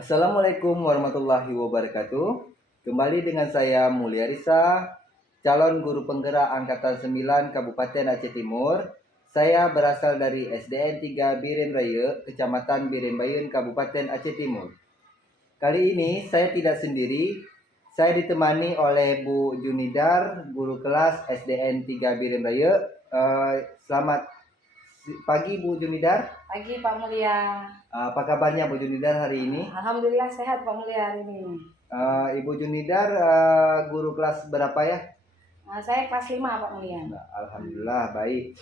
Assalamualaikum warahmatullahi wabarakatuh. Kembali dengan saya Mulia Risa, calon guru penggerak Angkatan 9 Kabupaten Aceh Timur. Saya berasal dari SDN 3 Biren Raya, Kecamatan Biren Bayun, Kabupaten Aceh Timur. Kali ini saya tidak sendiri. Saya ditemani oleh Bu Junidar, guru kelas SDN 3 Biren Raya. Selamat pagi Bu Junidar. Pagi Pak Mulia. Apa kabarnya Bu Junidar hari ini? Alhamdulillah sehat Pak Mulia hari ini. Ibu Junidar guru kelas berapa ya? Saya kelas 5 Pak Mulia. Alhamdulillah baik.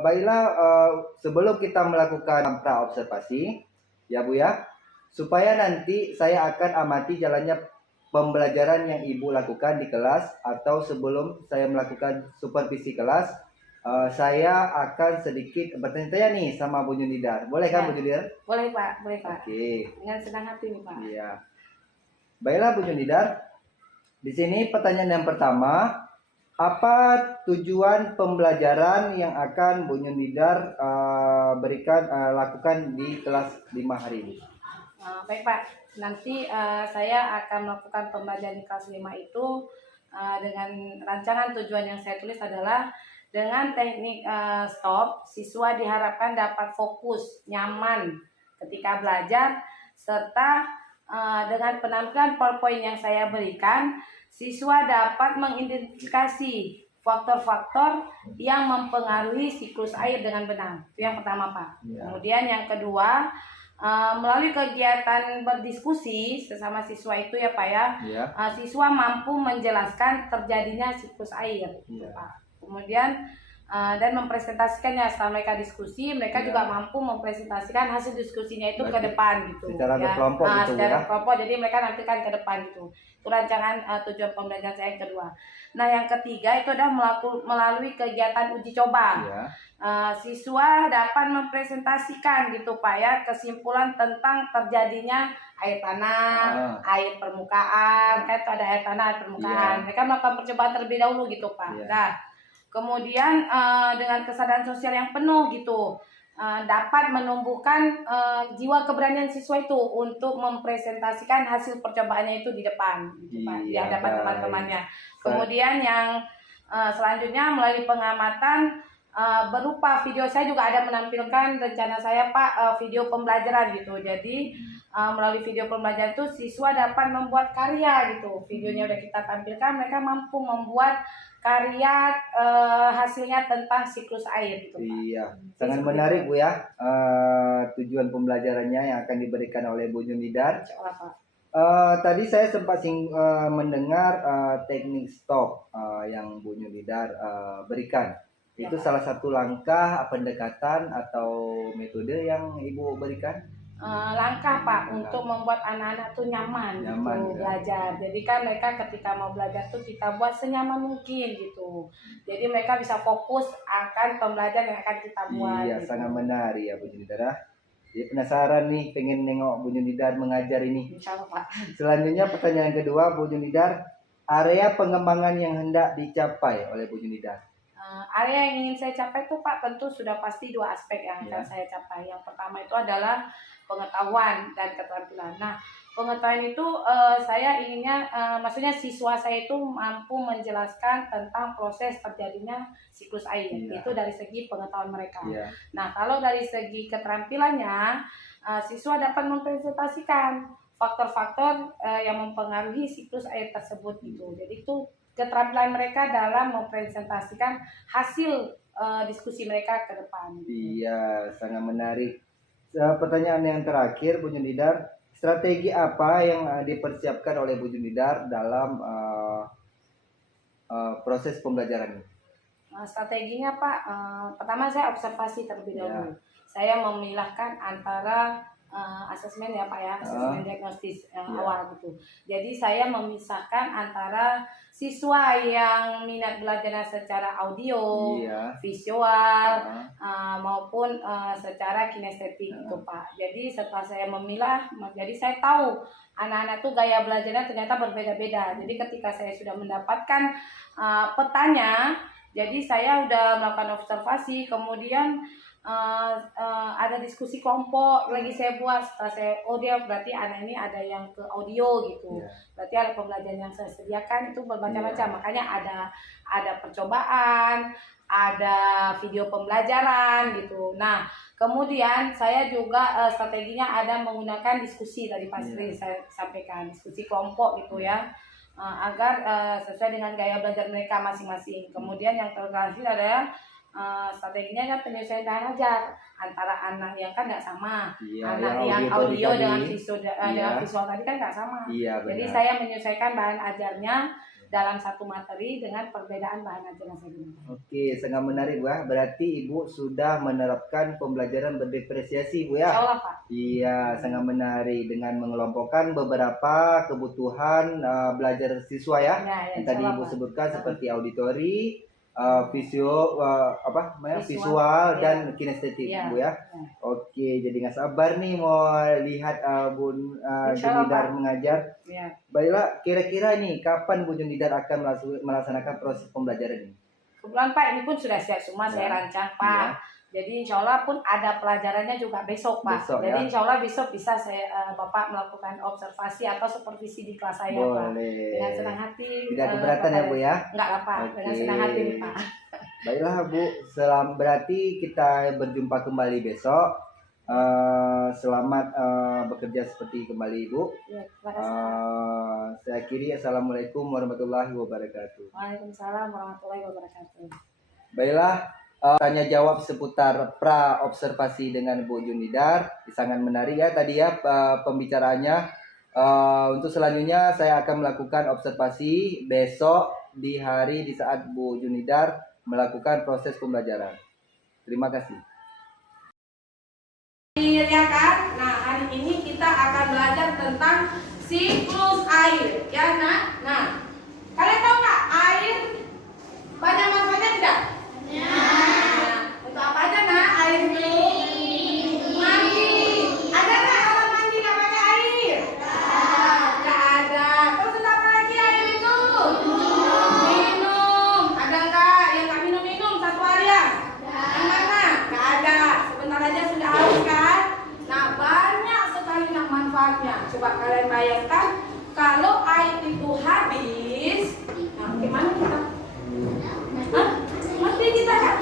Baiklah, sebelum kita melakukan pra observasi, ya Bu ya, supaya nanti saya akan amati jalannya pembelajaran yang Ibu lakukan di kelas atau sebelum saya melakukan supervisi kelas, saya akan sedikit bertanya-tanya nih sama Bu Junidar. Boleh kan Bu Junidar? Boleh Pak, boleh Pak. Oke. Dengan senang hati nih Pak. Iya. Baiklah Bu Junidar. Di sini pertanyaan yang pertama, apa tujuan pembelajaran yang akan Bu Junidar lakukan di kelas 5 hari ini? Baik Pak, nanti saya akan melakukan pembelajaran di kelas 5 itu dengan rancangan tujuan yang saya tulis adalah dengan teknik stop, siswa diharapkan dapat fokus, nyaman ketika belajar, serta dengan penampilan PowerPoint yang saya berikan, siswa dapat mengidentifikasi faktor-faktor yang mempengaruhi siklus air dengan benar. Itu yang pertama Pak. Ya. Kemudian yang kedua, melalui kegiatan berdiskusi sesama siswa itu ya Pak ya, siswa mampu menjelaskan terjadinya siklus air, Pak. Kemudian dan mempresentasikannya setelah mereka diskusi, mereka juga mampu mempresentasikan hasil diskusinya itu ke depan gitu. Secara berkelompok gitu secara berkelompok, jadi mereka nanti kan ke depan gitu. Itu rancangan tujuan pembelajaran saya yang kedua. Nah yang ketiga itu adalah melalui kegiatan uji coba. Siswa dapat mempresentasikan gitu Pak ya, kesimpulan tentang terjadinya air tanah, air permukaan, kan itu ada air tanah, air permukaan. Mereka melakukan percobaan terlebih dahulu gitu Pak. Nah, kemudian dengan kesadaran sosial yang penuh gitu, dapat menumbuhkan jiwa keberanian siswa itu untuk mempresentasikan hasil percobaannya itu di depan, gitu, Pak, di hadapan teman-temannya. Kemudian yang selanjutnya melalui pengamatan berupa video, saya juga ada menampilkan rencana saya Pak, video pembelajaran gitu. Jadi melalui video pembelajaran itu siswa dapat membuat karya gitu. Videonya udah kita tampilkan, mereka mampu membuat karya hasilnya tentang siklus air gitu Pak. Iya, sangat menarik Bu ya, tujuan pembelajarannya yang akan diberikan oleh Bu Junidar. Tadi saya sempat mendengar teknik stop yang Bu Junidar berikan. Itu salah satu langkah pendekatan atau metode yang Ibu berikan? Langkah Pak untuk membuat anak-anak tuh nyaman gitu, belajar. Jadi kan mereka ketika mau belajar tuh kita buat senyaman mungkin gitu. Jadi mereka bisa fokus akan pembelajaran yang akan kita buat. Iya, gitu. Sangat menarik ya Bu Junidar. Jadi penasaran nih, pengen nengok Bu Junidar mengajar ini. Insya Allah Pak. Selanjutnya pertanyaan kedua Bu Junidar, area pengembangan yang hendak dicapai oleh Bu Junidar. Area yang ingin saya capai itu Pak tentu sudah pasti dua aspek yang akan saya capai. Yang pertama itu adalah pengetahuan dan keterampilan. Nah, pengetahuan itu saya inginnya, maksudnya siswa saya itu mampu menjelaskan tentang proses terjadinya siklus air. Itu dari segi pengetahuan mereka. Nah, kalau dari segi keterampilannya, siswa dapat mempresentasikan faktor-faktor yang mempengaruhi siklus air tersebut gitu. Jadi itu keterampilan mereka dalam mempresentasikan hasil diskusi mereka ke depan. Iya, sangat menarik. Pertanyaan yang terakhir Bu Junidar, strategi apa yang dipersiapkan oleh Bu Junidar dalam proses pembelajaran ini? Strateginya Pak, pertama saya observasi terlebih dahulu. Saya memilahkan antara asesmen ya Pak ya, asesmen diagnostis awal gitu. Jadi saya memisahkan antara siswa yang minat belajarnya secara audio, visual, maupun secara kinestetik gitu Pak. Jadi setelah saya memilah, jadi saya tahu anak-anak tuh gaya belajarnya ternyata berbeda-beda. Jadi ketika saya sudah mendapatkan petanya, jadi saya udah melakukan observasi, kemudian ada diskusi kelompok lagi saya buat. Setelah saya dia berarti anak ini ada yang ke audio gitu, berarti ada pembelajaran yang saya sediakan itu bermacam-macam. Makanya ada percobaan, ada video pembelajaran gitu. Nah kemudian saya juga strateginya ada menggunakan diskusi tadi Pak Sri saya sampaikan, diskusi kelompok gitu ya, agar sesuai dengan gaya belajar mereka masing-masing. Kemudian yang terakhir adalah strateginya kan penyesuaian gaya ajar antara anak yang kan nggak sama, anak yang audio dengan visual tadi kan nggak sama. Jadi saya menyesuaikan bahan ajarnya dalam satu materi dengan perbedaan bahan ajar yang saya gunakan. Oke, sangat menarik Bu. Berarti Ibu sudah menerapkan pembelajaran berdiferensiasi Bu ya? Insyaallah Pak. Iya, sangat menarik dengan mengelompokkan beberapa kebutuhan belajar siswa ya. Yang tadi Ibu sebutkan seperti auditori, visual dan kinestetik Bu ya. Oke, jadi nggak sabar nih mau lihat Bu Junidar mengajar. Baiklah, kira-kira nih kapan Bu Junidar akan melaksanakan proses pembelajaran ini? Kebetulan Pak ini pun sudah siap semua saya rancang Pak. Jadi insya Allah pun ada pelajarannya juga besok Pak. Jadi insya Allah besok bisa saya Bapak melakukan observasi atau supervisi di kelas saya Pak. Dengan senang hati. Tidak keberatan ya Bu ya? Enggak lah Pak, dengan senang hati nih Pak. Baiklah Bu, berarti kita berjumpa kembali besok. Selamat bekerja seperti kembali Ibu. Ya, terima kasih. Saya akhiri, Assalamualaikum warahmatullahi wabarakatuh. Waalaikumsalam warahmatullahi wabarakatuh. Baiklah, tanya jawab seputar pra observasi dengan Bu Junidar sangat menarik ya tadi ya pembicaraannya. Untuk selanjutnya saya akan melakukan observasi besok di saat Bu Junidar melakukan proses pembelajaran. Terima kasih. Ya kan? Nah hari ini kita akan belajar tentang siklus air ya nak. Nah kalian tahu nggak air banyak manfaatnya tidak? Untuk apa aja nak air itu? Mandi. Ada nggak orang mandi nggak pakai air? Nggak ada. Terus untuk apa lagi air itu? Minum. Ada nggak yang nggak minum satu hari ya? Yang mana? Nggak ada. Sebentar aja sudah habis kan? Nah banyak sekali manfaatnya. Coba kalian bayangkan kalau air itu habis, nah gimana kita? Mati kita kan?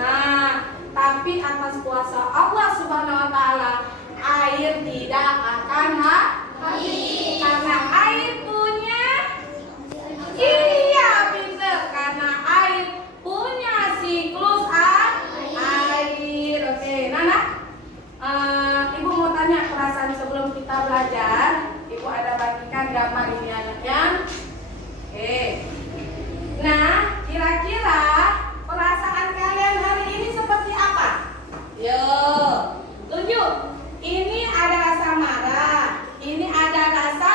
Nah, tapi atas kuasa Allah Subhanahu wa taala air tidak akan habis. Karena air punya pintar karena air punya siklus air. Oke, Nana. Ibu mau tanya perasaan sebelum kita belajar. Ibu ada bagikan gambar ini anaknya. Oke. Nah, kira-kira perasaan kalian hari ini seperti apa? Yo, tunjuk. Ini ada rasa marah, ini ada rasa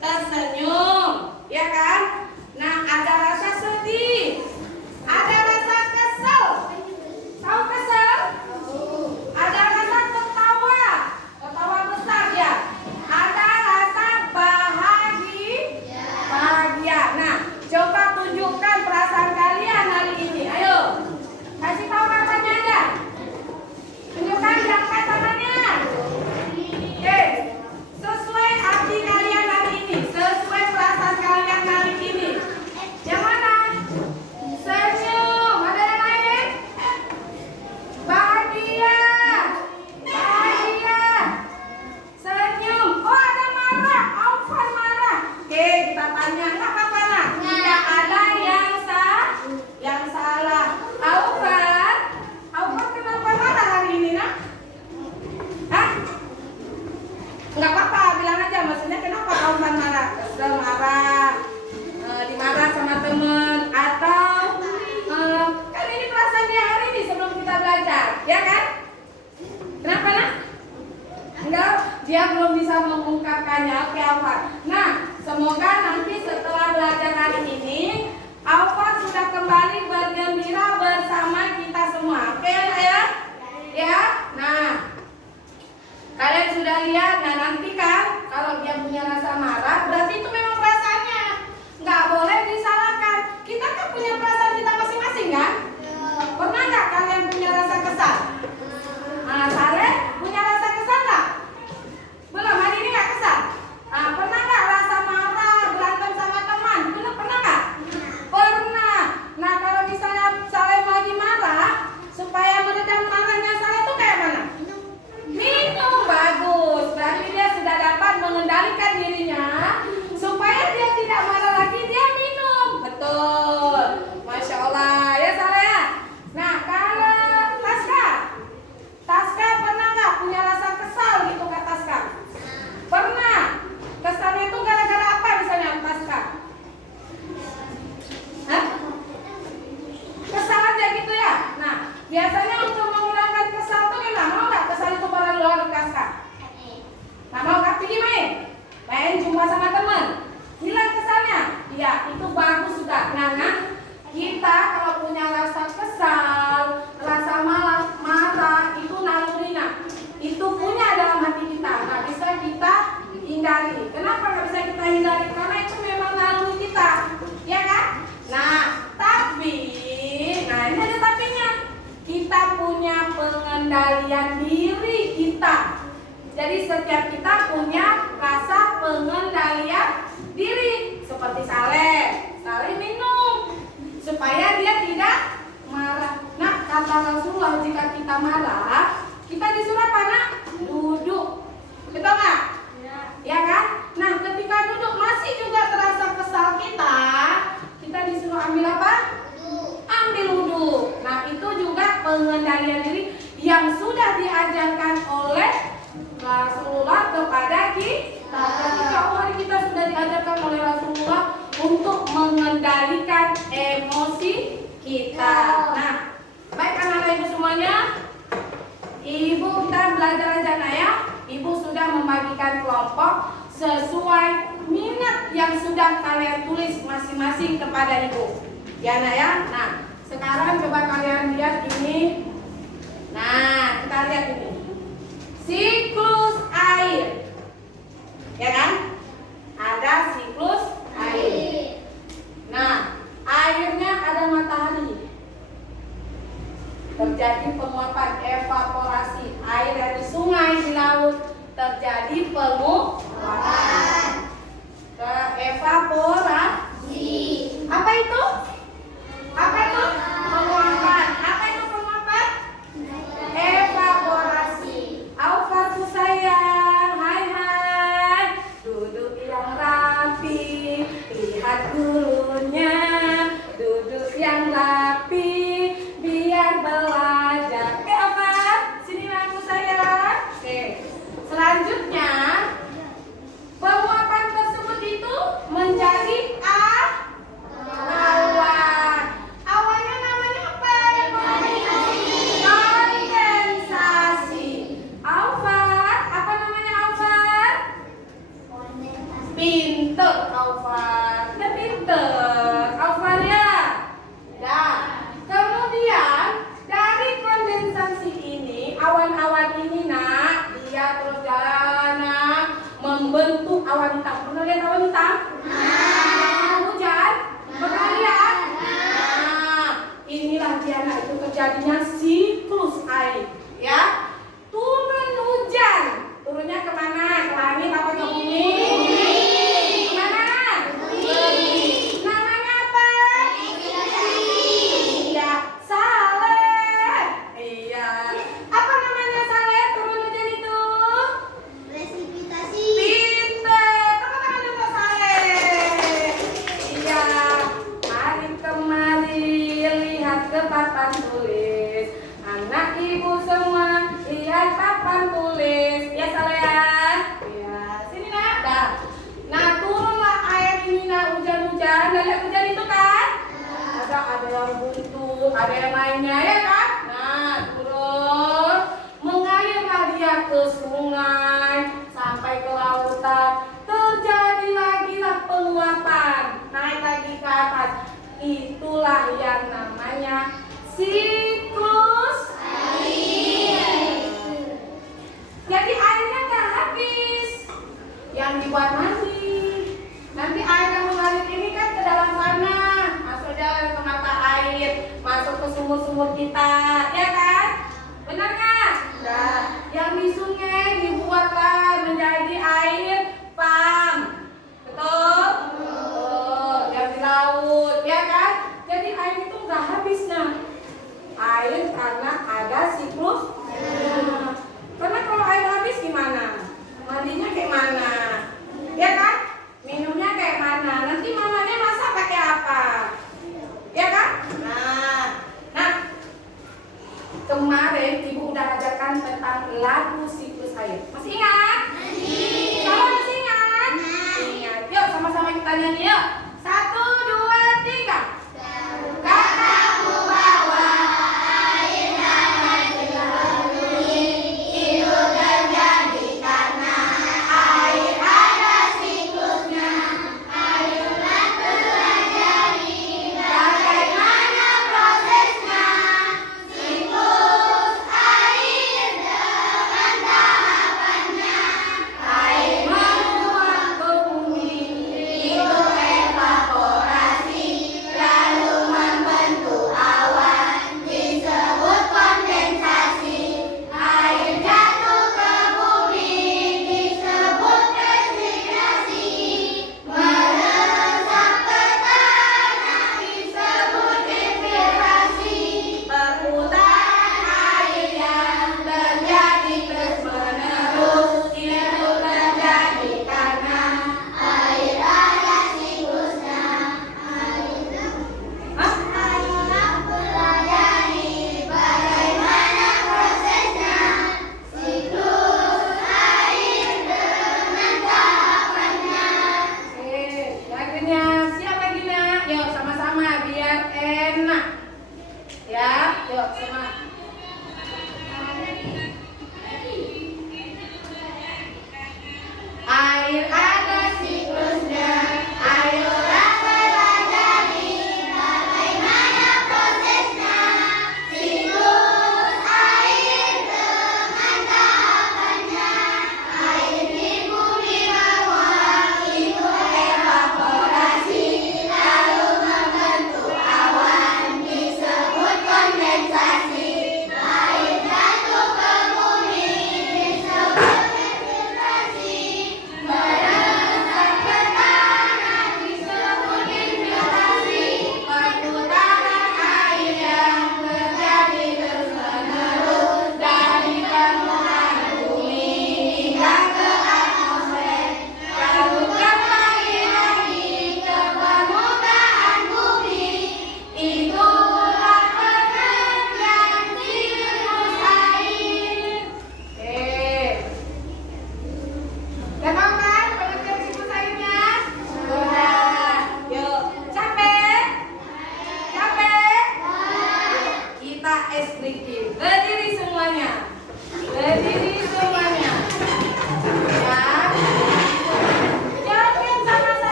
tersenyum, ya kan? Nah, ada rasa sedih, ada rasa kesel. Tahu kesel? Ada rasa ketawa besar ya. Ada rasa bahagia. Nah, coba tunjukkan perasaan kalian hari ini. Ayo, kasih tahu katanya aja. Tunjukkan angkat tangannya. Oke, sesuai arti kalian hari ini, sesuai perasaan kalian hari ini. Yang mana? Senyum. Ada yang lain? Bahagia. Senyum. Oh, ada marah. Aufan marah. Oke, kita tanya. Nggak apa-apa nak. Tidak ada yang salah. Aufan kenapa marah hari ini nak? Hah? Nggak apa-apa, bilang aja. Maksudnya kenapa Aufan marah? Kesel marah, dimarah sama temen, atau kan ini perasaan dia hari ini sebelum kita belajar, ya kan? Kenapa nak? Enggak, dia belum bisa mengungkapkannya. Oke Aufan. Nah, semoga nanti setelah belajar hari ini Aufan sudah kembali bergembira bersama kita semua. Oke ya? Ya. Nah, kalian sudah lihat. Nah nanti kan kalau dia punya rasa marah, berarti itu memang perasaannya. Nggak boleh disalahkan. Kita kan punya perasaan kita masing-masing kan? Pernah nggak kalian punya rasa kesal? kita kalau punya rasa kesal, rasa marah, itu nalurinya. Itu punya dalam hati kita, nggak bisa kita hindari. Kenapa nggak bisa kita hindari? Karena itu memang naluri kita, ya kan? Nah, tapi, nah ini ada tapinya. Kita punya pengendalian diri kita. Jadi setiap kita punya rasa pengendalian diri. Seperti Saleh minum supaya dia tidak marah. Nah, kata Rasulullah, jika kita marah, kita disuruh apa, nak? Duduk. Betul nggak? Ya kan? Nah, ketika duduk masih juga terasa kesal kita disuruh ambil apa? Ambil wudhu. Nah, itu juga pengendalian diri yang sudah diajarkan oleh Rasulullah kepada kita. Ketika hari kita sudah diajarkan oleh Rasulullah untuk mengendalikan emosi kita. Nah, baik anak-anak ibu semuanya, ibu kita belajar aja nah ya. Ibu sudah membagikan kelompok sesuai minat yang sudah kalian tulis masing-masing kepada ibu. Ya nak ya. Nah, sekarang coba kalian lihat ini. Nah, kita lihat ini. Siklus air. Ya kan? Ada siklus air. Nah, airnya ada matahari. Terjadi penguapan, evaporasi. Air dari sungai, di laut terjadi penguapan. Evaporasi. Apa itu? Apa itu? Penguapan. Apa itu penguapan? Evaporasi. Alfarku sayang, hai. Duduk yang rapi, lihat gurunya. Duduk yang rapi, biar belajar. Oke, apa? Sini aku sayang. Oke. Selanjutnya, penguapan tersebut itu menjadi awan. Awannya namanya apa? Kondensasi. Alfat, apa namanya Alfat? Pinter Alfat. Udah pinter Alfat ya. Nah, kemudian dari kondensasi ini, awan-awan ini nak, dia terus jalan nak, membentuk awan hitam. Pernah lihat awan hitam? Hujan? Pernah lihat? Nah, inilah dia nak, itu terjadinya siklus air. Ya, turun hujan. Turunnya kemana? Ke langit apa ke bumi? Kemana? Bumi. Namanya apa? Iya, Saleh. Iya. Apa namanya Saleh? Turun hujan itu? Presipitasi. Pinter. Tepuk tangan untuk Saleh. Iya. Mari kemari lihat ke papan tulis. Anak ibu semua lihat papan tulis. Ya Saleh ya. Iya. Sini nak. Dah. Nah, turunlah air ini nak, hujan-hujan. Nah, lihat hujan itu kan? Ada yang buntu, ada yang lainnya ya kan? Nah, turun, mengalirlah dia ke sungai sampai ke lautan. Terjadi lagi lah penguapan, naik lagi ke atas. Itulah yang namanya siklus air. Jadi airnya nggak habis, yang dibuat mandi. Nanti air yang mengalir ini kan ke dalam sana, masuk jalan ke mata air, masuk ke sumur-sumur kita, ya kan? Benar kan? Nah, yang di sungai dibuatlah menjadi air pam. Betul? Betul. Yang di laut, ya kan? Jadi air itu nggak habisnya. Air karena ada siklus. Nah, karena kalau air habis gimana? Mandinya kayak mana? Ya kan? Minumnya kayak mana? Nanti mamanya masak pakai apa? Ya kan? Nah, kemarin ibu udah ajarkan tentang lagu siklus air. Masih ingat? Kalau masih ingat? Ingat. Yuk sama-sama kita nyanyi yuk. 1, 2, 3. Kakakku bawa air hangat dilalui, hidup terjadi karena air ada siklusnya. Ayolah pelajari bagaimana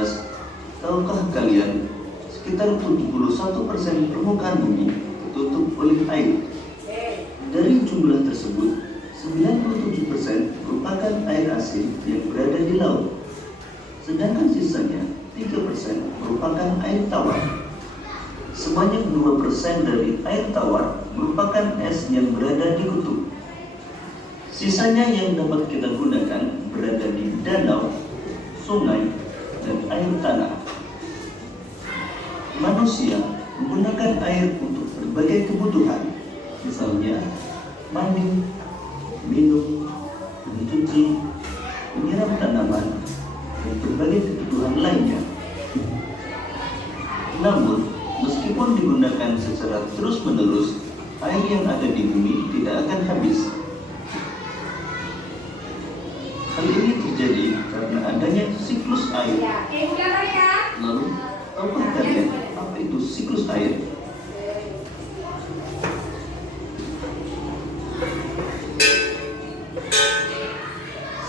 atas, tahukah kalian sekitar 71% permukaan bumi tertutup oleh air. Dari jumlah tersebut, 97% merupakan air asin yang berada di laut, sedangkan sisanya 3% merupakan air tawar. Sebanyak 2% dari air tawar merupakan es yang berada di kutub. Sisanya yang dapat kita gunakan berada di danau, sungai, dan air tanah. Manusia menggunakan air untuk berbagai kebutuhan, misalnya mandi, minum, mencuci, menyiram tanaman, dan berbagai kebutuhan lainnya. Namun, meskipun digunakan secara terus-menerus, air yang ada di bumi tidak akan habis. Hal ini terjadi karena adanya siklus air. Lalu, tahukah kalian apa itu siklus air?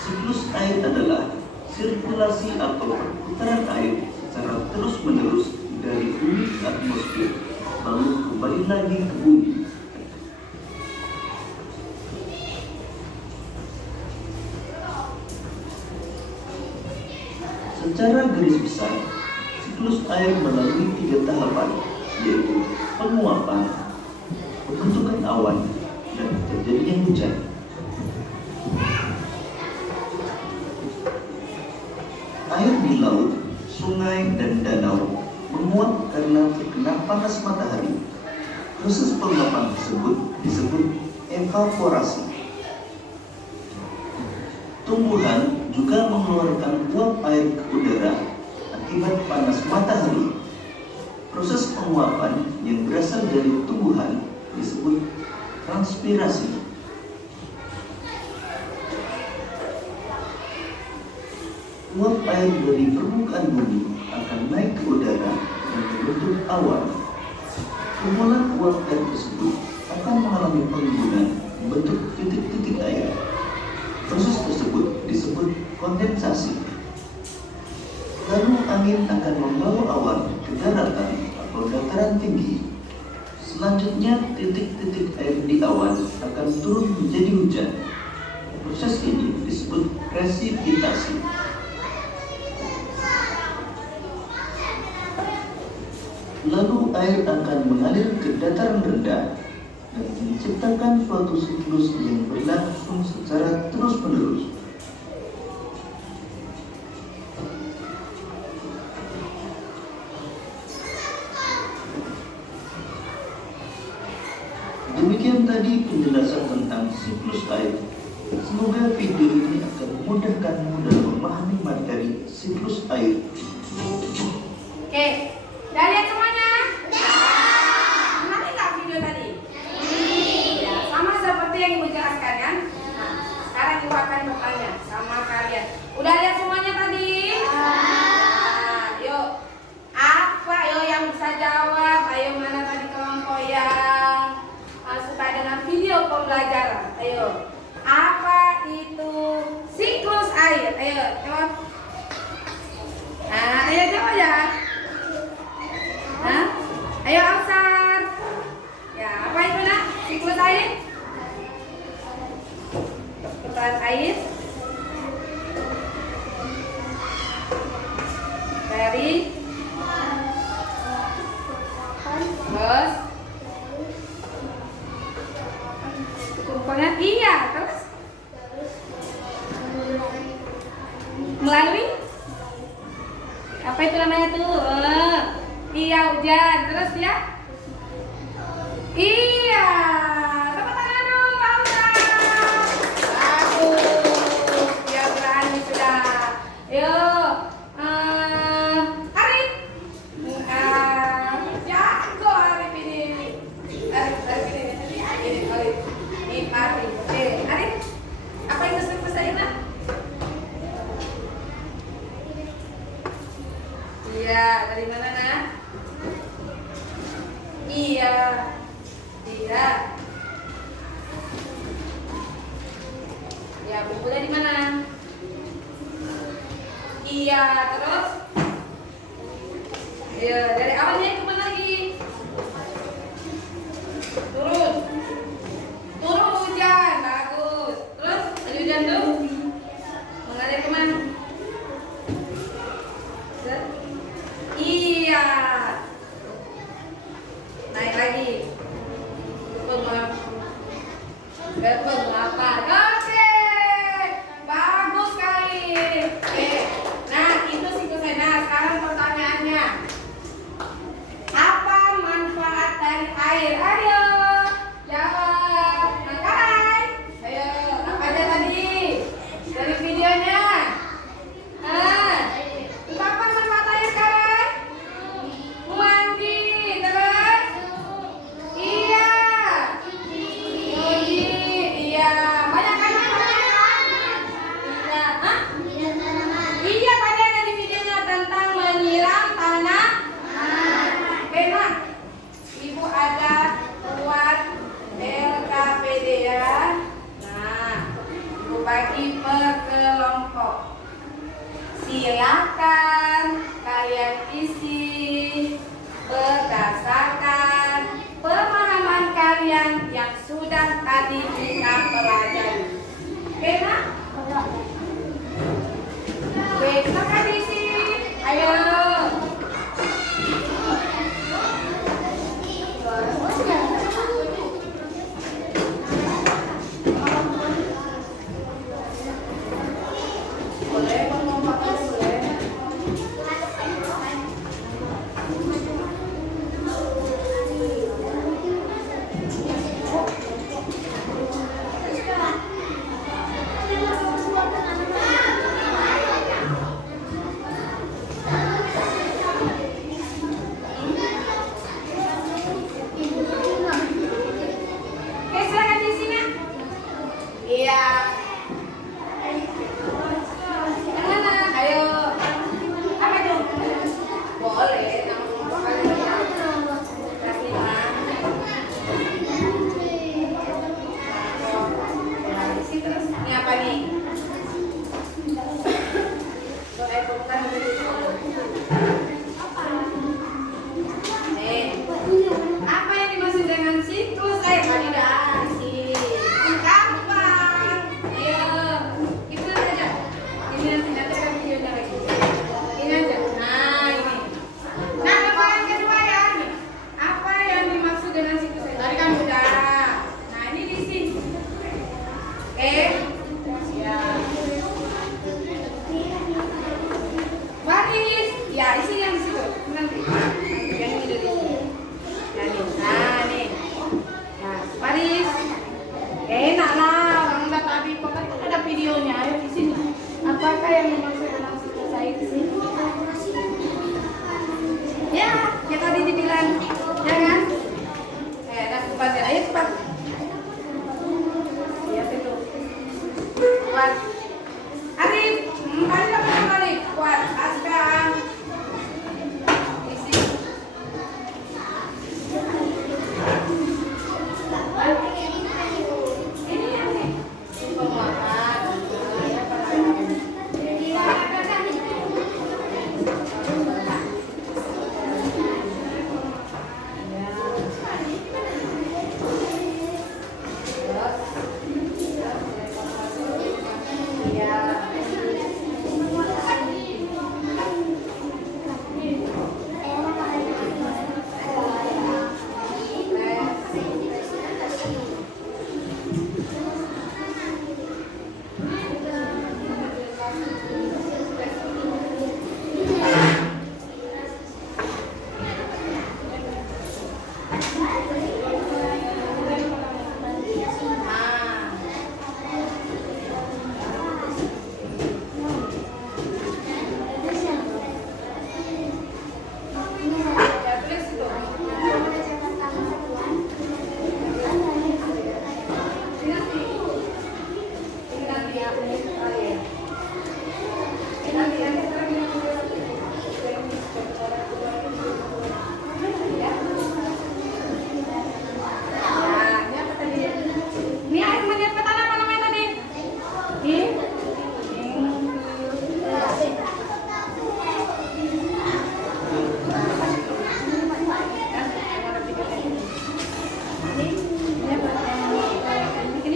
Siklus air adalah sirkulasi atau perputaran air secara terus-menerus dari bumi ke atmosfer, lalu kembali lagi ke bumi. Secara garis besar, siklus air melalui 3 tahapan, yaitu penguapan, pembentukan awan, dan terjadinya hujan. Air di laut, sungai, dan danau menguap karena terkena panas matahari. Proses penguapan tersebut disebut evaporasi. Tumbuhan juga mengeluarkan uap air ke udara akibat panas matahari. Proses penguapan yang berasal dari tumbuhan disebut transpirasi. Uap air dari permukaan bumi akan naik ke udara dan membentuk awan. Kumpulan uap air tersebut akan mengalami penimbunan membentuk titik-titik air. Proses tersebut disebut kondensasi. Lalu angin akan membawa awan ke daratan atau dataran tinggi. Selanjutnya titik-titik air di awan akan turun menjadi hujan. Proses ini disebut presipitasi. Lalu air akan mengalir ke dataran rendah dan menciptakan suatu siklus yang berlangsung secara terus-menerus. Demikian tadi penjelasan tentang siklus air. Semoga video ini akan memudahkanmu dalam memahami materi siklus air. Oke, udah lihat semuanya? Menarik nggak video tadi? Ya, sama seperti yang Ibu jelaskan kan? Nah, sekarang Ibu akan bertanya sama kalian. Udah lihat semuanya tadi? Nah, yuk. Apa yuk yang bisa jawab? Ayo, mana tadi kelompok yang suka dengan video pembelajaran? Ayo. Apa itu siklus air? Ayo, jawab. Nah, ayo jawab ya. Hah? Ayo Alsar. Ya, apa itu nak? Siklus air? Perputaran air dari terus kumpulnya iya terus melalui apa itu namanya tuh? Iya hujan terus ya? Iya. Tepuk tangan dong Pak Ustaz. Bagus. Ya berani sudah. Yuk. Arif. Jago Arif ini. Arif ini. Arif. Ini Arif. Arif. Apa itu siklus air nak? Iya, dari mana nak? Iya. Tidak. Ya, bukunya di mana? Iya, terus Ayo, dari awalnya kemana lagi? Turun. Turun hujan, bagus. Terus ada hujan tuh. Mengalir kemana? Iya. Naik lagi. Berpengaruh. Oke. Bagus sekali. Nah, itu siklus. Nah, sekarang pertanyaannya. Apa manfaat dari air? Ayo. Jawab. Angkai. Ayo, apa aja tadi? Dari videonya. Apa manfaat air sekarang? Mandi, terus? Iya. Nyuci, iya. Banyak kan? Iya. Hah? Iya, tadi ada di videonya tentang menyiram tanah. Oke, nah. Ibu ada buat LKPD ya. Nah, ibu bagi per kelompok. Silakan kalian isi berdasarkan pemahaman kalian yang sudah tadi kita pelajari. Oke, nak? Oke, silakan diisi. Ayo. Boleh mengompakkan boleh. Oke, silakan di sini. Iya. Yang mana? Ayo. Apa itu? Boleh. Terus ini apa nih? Apa yang dimaksud dengan siklus air validasi? Gampang. Ayo, itu aja. Ini nanti ada videonya lagi. Ini aja. Nah, ini. Nah, apa yang kedua ya? Apa yang dimaksud dengan siklus air? Tadi kan udah. Nah, ini di sini. Oke. Ya. Baris. Ya, isi yang di situ. Nanti. Yang ini dari sini. Nah, nih. Nah, baris. Enak lah, orang udah tadi kok kan ada videonya. Ayo di sini. Apakah yang dimaksud dengan siklus air di sini? Ya, yang tadi dibilang. Jangan. Ada cepat ya. Ayo cepat. Siap itu. Kuat. Arif. Arif apa yang Arif? Kuat. Askar. Isi. Ini yang nih. Pemahaman.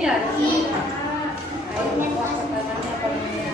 Iya, di sini. Ayo, buat pertanyaannya apa namanya?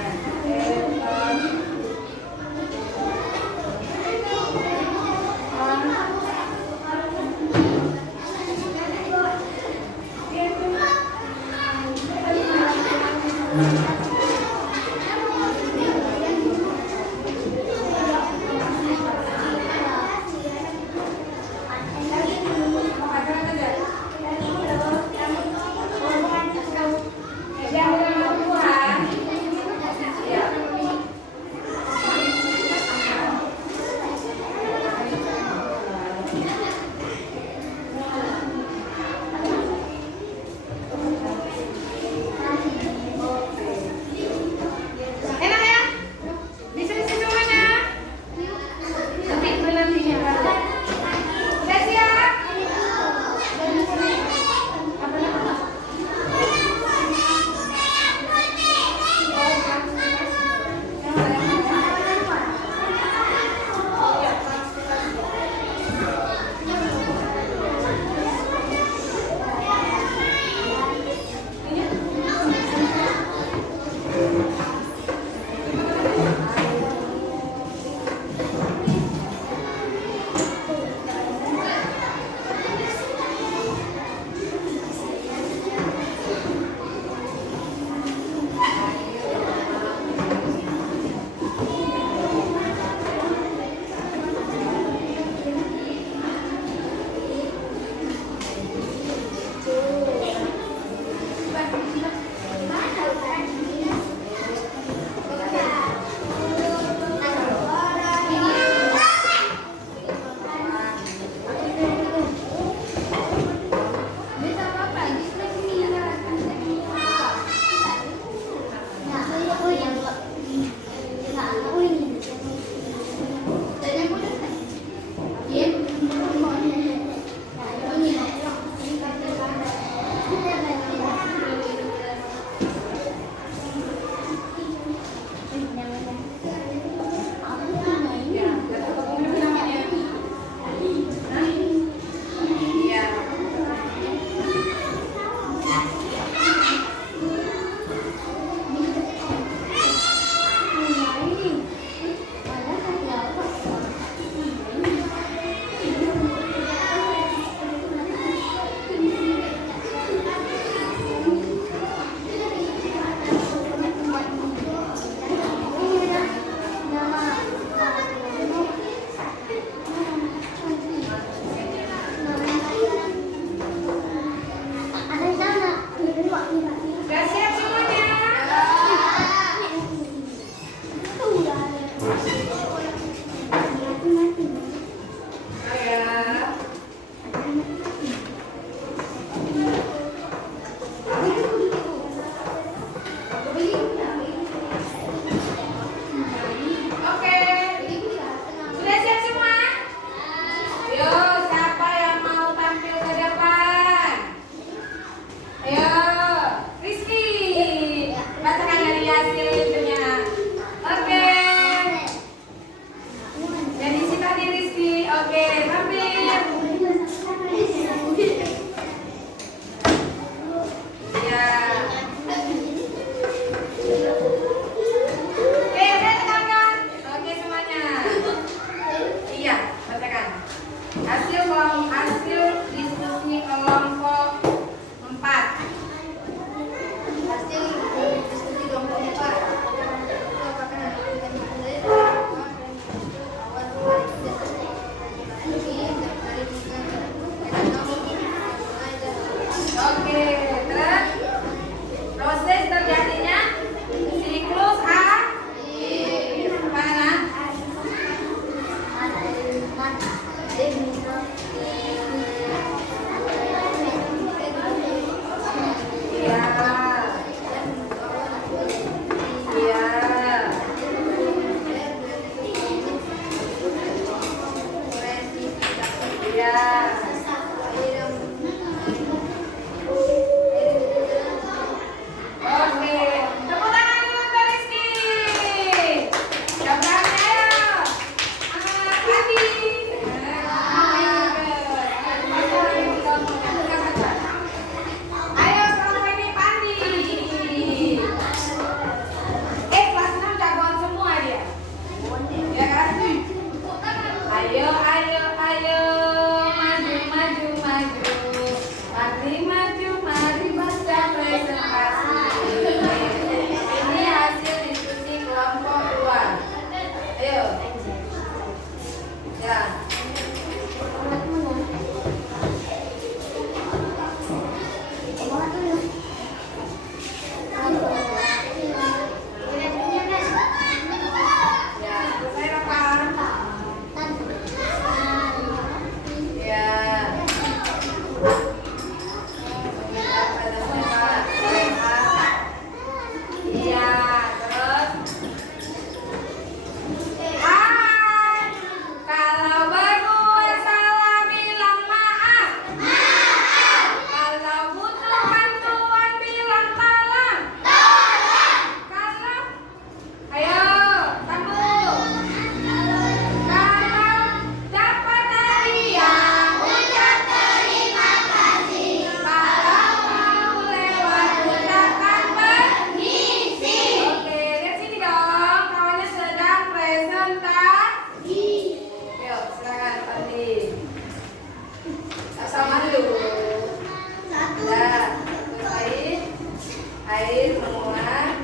air menguap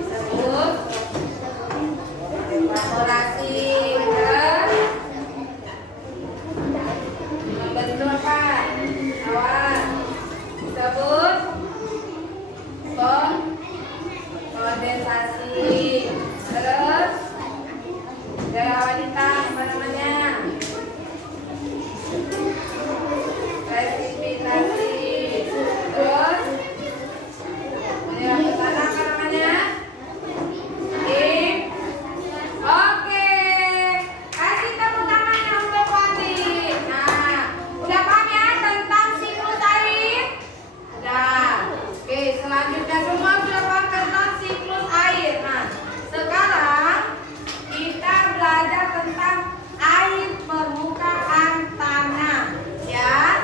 disebut evaporasi. Membentuk apa? Awan disebut kondensasi. Terus dari awan hitam apa namanya? Presipitasi. Terus menyerap ke tanah apa namanya? Oke, kasih tepuk tangannya untuk Fatih. Nah, udah paham ya tentang siklus air? Udah. Oke, selanjutnya semua sudah paham tentang siklus air. Nah, sekarang kita belajar tentang air permukaan tanah. Ya,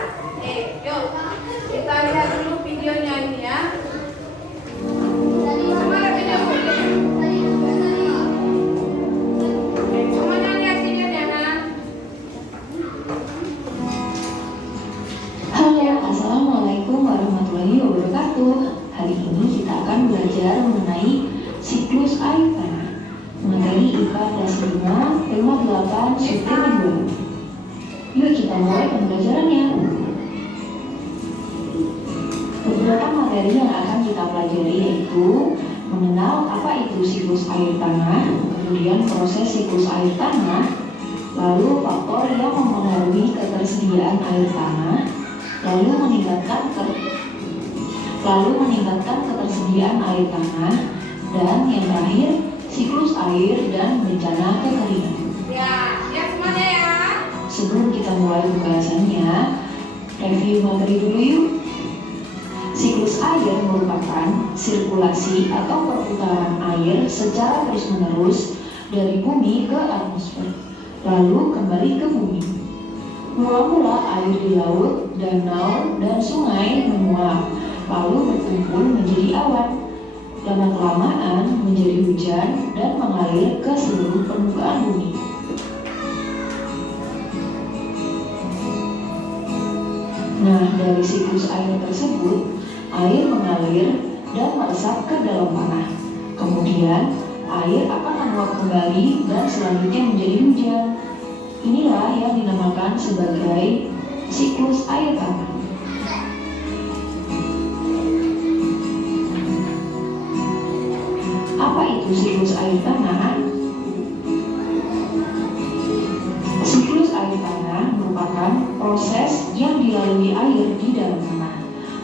yuk kita lihat dulu videonya ini ya. Semuanya video. Semuanya lihat videonya. Nah. Halo, assalamualaikum warahmatullahi wabarakatuh. Hari ini kita akan belajar mengenai siklus air tanah. Materi IPA kelas 5, tema 8, subtema 2. Yuk kita mulai pembelajarannya. Beberapa materi yang akan kita pelajari yaitu mengenal apa itu siklus air tanah, kemudian proses siklus air tanah, lalu faktor yang mempengaruhi ketersediaan air tanah, lalu meningkatkan ketersediaan air tanah, dan yang terakhir siklus air dan bencana kekeringan. Ya semuanya ya. Sebelum kita mulai pembahasannya, review materi dulu yuk. Siklus air merupakan sirkulasi atau perputaran air secara terus-menerus dari bumi ke atmosfer, lalu kembali ke bumi. Mula-mula air di laut, danau, dan sungai menguap, lalu berkumpul menjadi awan. Lama-kelamaan menjadi hujan dan mengalir ke seluruh permukaan bumi. Nah, dari siklus air tersebut, air mengalir dan meresap ke dalam tanah. Kemudian, air akan menguap kembali dan selanjutnya menjadi hujan. Inilah yang dinamakan sebagai siklus air tanah. Apa itu siklus air tanah? Siklus air tanah merupakan proses yang dilalui air di dalam tanah,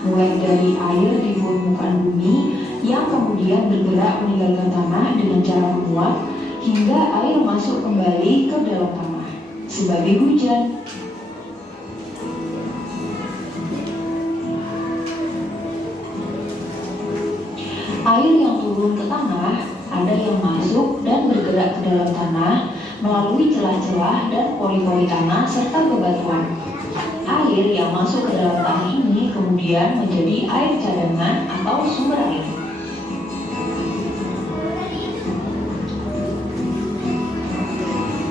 mulai dari air di permukaan bumi yang kemudian bergerak meninggalkan tanah dengan cara menguap hingga air masuk kembali ke dalam tanah sebagai hujan. Air yang turun ke tanah ada yang masuk dan bergerak ke dalam tanah melalui celah-celah dan pori-pori tanah serta bebatuan. Air yang masuk ke dalam tanah ini kemudian menjadi air cadangan atau sumber air.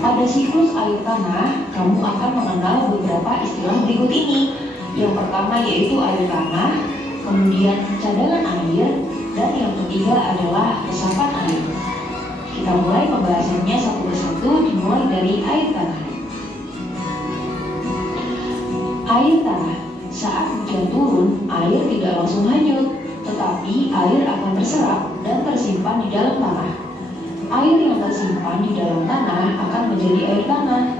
Pada siklus air tanah, kamu akan mengenal beberapa istilah berikut ini. Yang pertama yaitu air tanah, kemudian cadangan air, dan yang ketiga adalah resapan air. Kita mulai pembahasannya satu persatu, dimulai dari air tanah. Air tanah, saat hujan turun, air tidak langsung hanyut, tetapi air akan terserap dan tersimpan di dalam tanah. Air yang tersimpan di dalam tanah akan menjadi air tanah.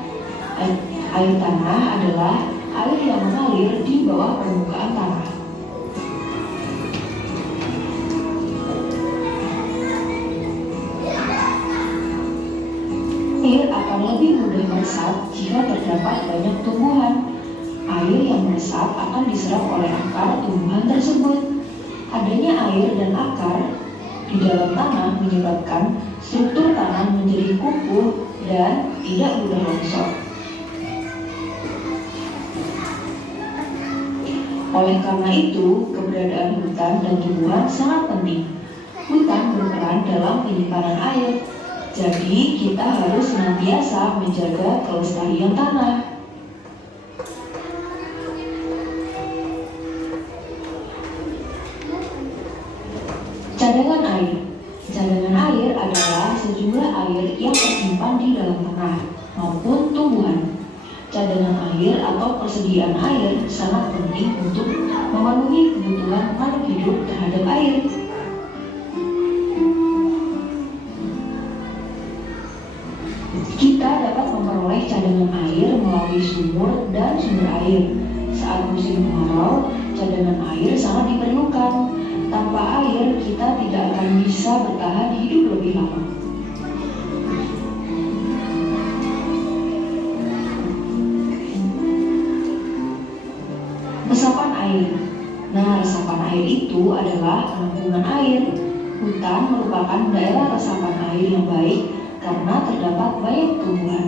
Air tanah adalah air yang mengalir di bawah permukaan tanah. Air akan lebih mudah meresap jika terdapat banyak tumbuhan. Air yang meresap akan diserap oleh akar tumbuhan tersebut. Adanya air dan akar di dalam tanah menyebabkan struktur tanah menjadi kukuh dan tidak mudah longsor. Oleh karena itu, keberadaan hutan dan tumbuhan sangat penting. Hutan berperan dalam penyimpanan air. Jadi, kita harus senantiasa menjaga kelestarian tanah. Cadangan air. Cadangan air adalah sejumlah air yang tersimpan di dalam tanah maupun tumbuhan. Cadangan air atau persediaan air sangat penting untuk memenuhi kebutuhan makhluk hidup terhadap air. Kita dapat memperoleh cadangan air melalui sumur dan sumber air. Saat musim kemarau, cadangan air sangat diperlukan. Tanpa air, kita tidak akan bisa bertahan hidup lebih lama. Resapan air. Nah, resapan air itu adalah penampungan air. Hutan merupakan daerah resapan air yang baik karena terdapat banyak tumbuhan.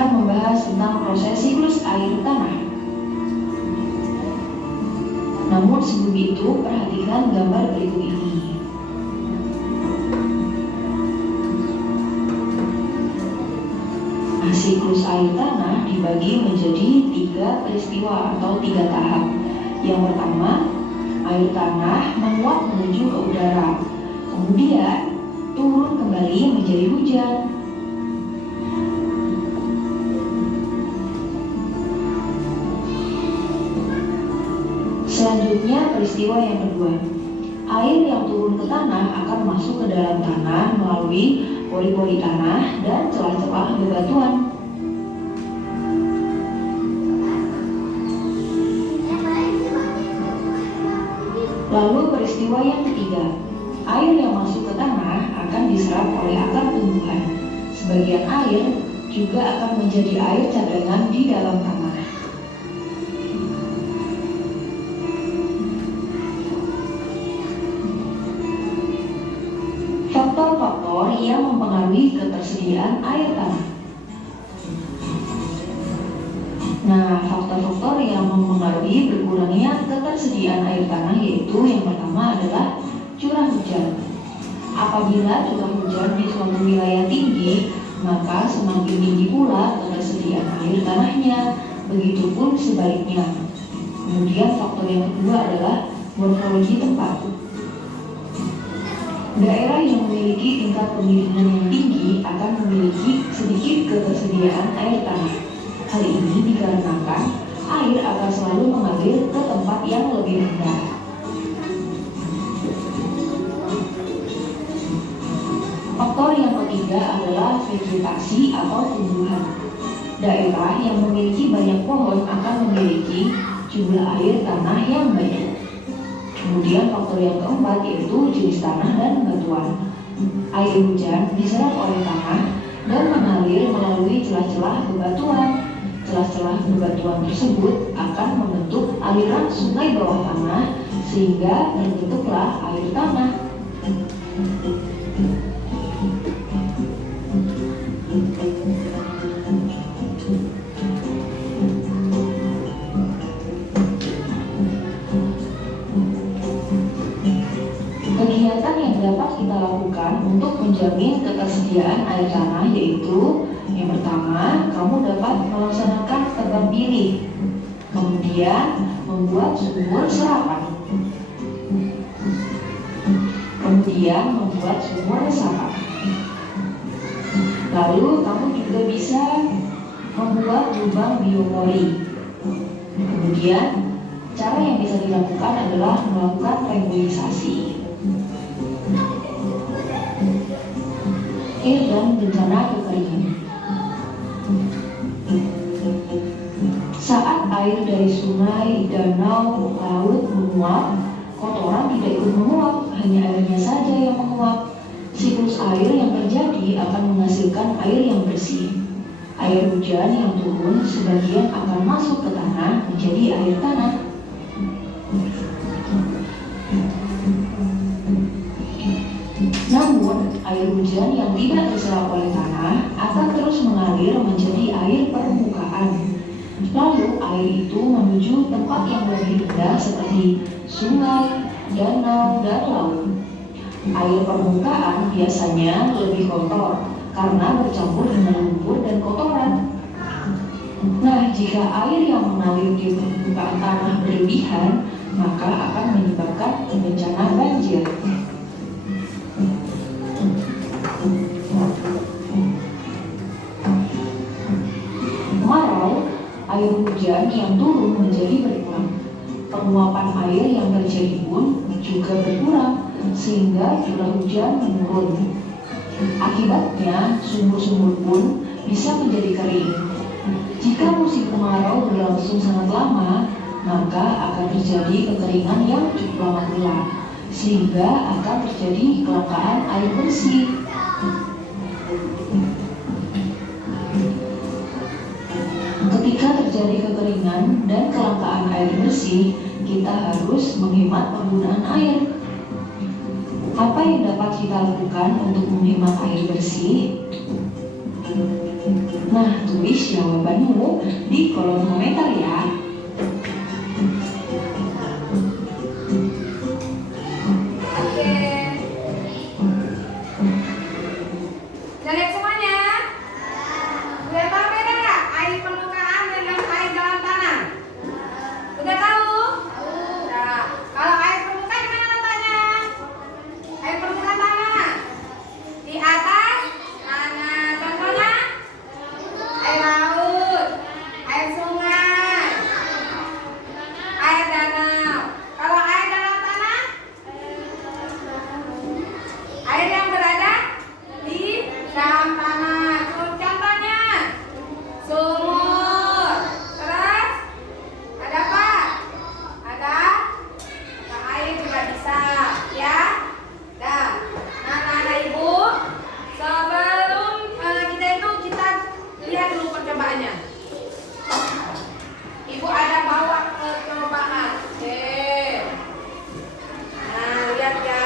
Akan membahas tentang proses siklus air tanah. Namun sebelum itu, perhatikan gambar berikut ini. Siklus air tanah dibagi menjadi 3 peristiwa atau 3 tahap. Yang pertama, air tanah menguap menuju ke udara, kemudian turun kembali menjadi hujan. Selanjutnya, peristiwa yang kedua, air yang turun ke tanah akan masuk ke dalam tanah melalui pori-pori tanah dan celah-celah bebatuan. Lalu peristiwa yang ketiga, air yang masuk ke tanah akan diserap oleh akar tumbuhan. Sebagian air juga akan menjadi air cadangan di dalam tanah. Faktor-faktor yang mempengaruhi ketersediaan air tanah. Nah, faktor-faktor yang mempengaruhi berkurangnya ketersediaan air tanah yaitu yang pertama adalah curah hujan. Apabila curah hujan di suatu wilayah tinggi, maka semakin tinggi pula ketersediaan air tanahnya, begitupun sebaliknya. Kemudian faktor yang kedua adalah morfologi tempat. Daerah yang memiliki tingkat pemilihan yang tinggi akan memiliki sedikit ketersediaan air tanah. Hal ini dikarenakan air akan selalu mengalir ke tempat yang lebih rendah. Faktor yang ketiga adalah vegetasi atau tumbuhan. Daerah yang memiliki banyak pohon akan memiliki jumlah air tanah yang banyak. Kemudian faktor yang keempat yaitu jenis tanah dan batuan. Air hujan diserap oleh tanah dan mengalir melalui celah-celah bebatuan. Celah-celah bebatuan tersebut akan membentuk aliran sungai bawah tanah sehingga terbentuklah air tanah. Kegiatan yang dapat kita lakukan untuk menjamin ketersediaan air tanah yaitu yang pertama, kamu dapat melaksanakan tebang pilih, kemudian membuat sumur serapan, kemudian membuat sumur resapan. Lalu kamu juga bisa membuat lubang biopori. Kemudian cara yang bisa dilakukan adalah melakukan rembulisasi. Dan bencana kekeringan. Saat air dari sungai, danau, laut menguap, kotoran tidak ikut menguap, hanya airnya saja yang menguap. Siklus air yang terjadi akan menghasilkan air yang bersih. Air hujan yang turun sebagian akan masuk ke tanah menjadi air tanah. Namun, air hujan yang tidak diserap oleh tanah akan terus mengalir menjadi air permukaan. Lalu, air itu menuju tempat yang lebih rendah seperti sungai, danau, dan laut. Air permukaan biasanya lebih kotor karena bercampur dengan lumpur dan kotoran. Jika air yang mengalir di permukaan tanah berlebihan, maka akan menyebabkan bencana banjir. Kemarau, air hujan yang turun menjadi berkurang. Penguapan air yang terjadi pun juga berkurang, sehingga curah hujan menurun. Akibatnya, sumur-sumur pun bisa menjadi kering. Jika musim kemarau berlangsung sangat lama, maka akan terjadi kekeringan yang cukup lama pula, sehingga akan terjadi kelangkaan air bersih. Ketika terjadi kekeringan dan kelangkaan air bersih, kita harus menghemat penggunaan air. Apa yang dapat kita lakukan untuk menghemat air bersih? Nah, tulis jawabanmu di kolom komentar ya. Oke. Udah lihat semuanya? Udah tahu beda nggak air permukaan dengan air dalam tanah? Udah tahu? Nah, kalau air permukaan gimana letaknya? Air permukaan tanah di atas tanah. Contohnya air laut, air sungai, air danau. Kalau air dalam tanah, air yang berada di dalam tanah. Contohnya sumur. Terus ada apa? Ada air juga bisa, ya. Nah, ibu, sebelum kita lihat dulu percobaannya. Ibu ada bawa percobaan. Oke. Nah, lihat ya.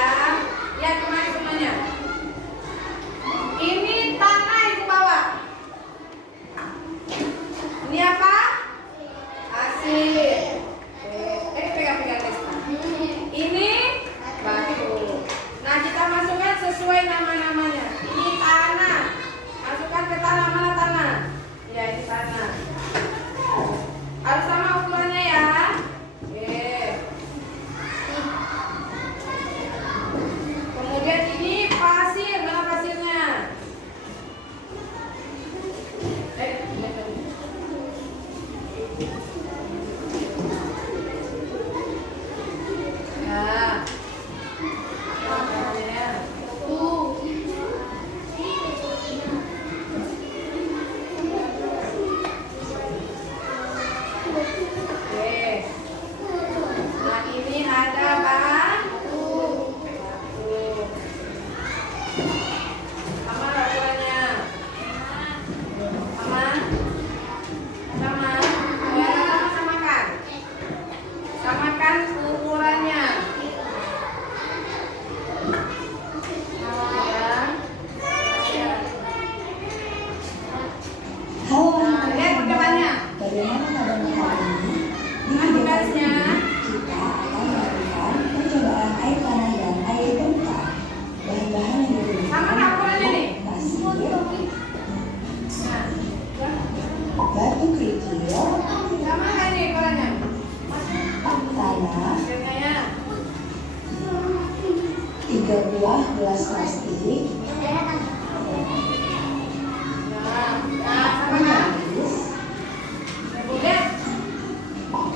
Lihat kemana semuanya. Ini tanah ibu bawa. Ini apa? Pasir. Pegang-pegang Testa. Ini batu. Nah, kita masukkan sesuai nama-namanya. Ini tanah. Masukkan ke tanah, mana tanah? Ya, ini tanah. Harus sama ukurannya ya. Oke. Kemudian ini pasir, mana pasirnya? Ya. Oke. Nah, ini ada batu. Sama ukurannya. Sama. Ya, samakan. Samakan ukurannya. Ya. Halo Nah, lihat percobaannya. bagaimana kabarnya hari ini? Di Nah, video tugasnya. ini kita akan melakukan percobaan air tanah dan air permukaan. Bahan-bahan yang digunakan Sama nggak ukurannya nih? pasir, Nah, batu kerikil, sama nggak nih ukurannya? tanah, Hasilnya. 3 buah gelas plastik, Nah, sama nggak? manis, Kemudian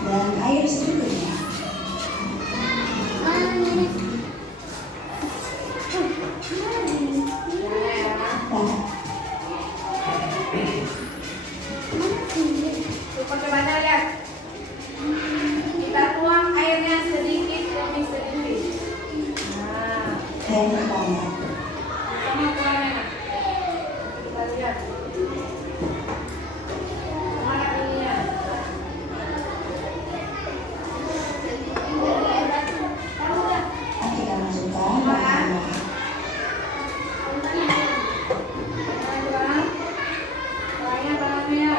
dan air secukupnya. Tanah. percobanya lihat. Kita tuang airnya sedikit demi sedikit. Nah, Dan tanah. sama ukurannya. Nah. Kita lihat. Mana ininya? Kita masukkan bahan-bahan. Mana kurang? Kurangnya tangannya.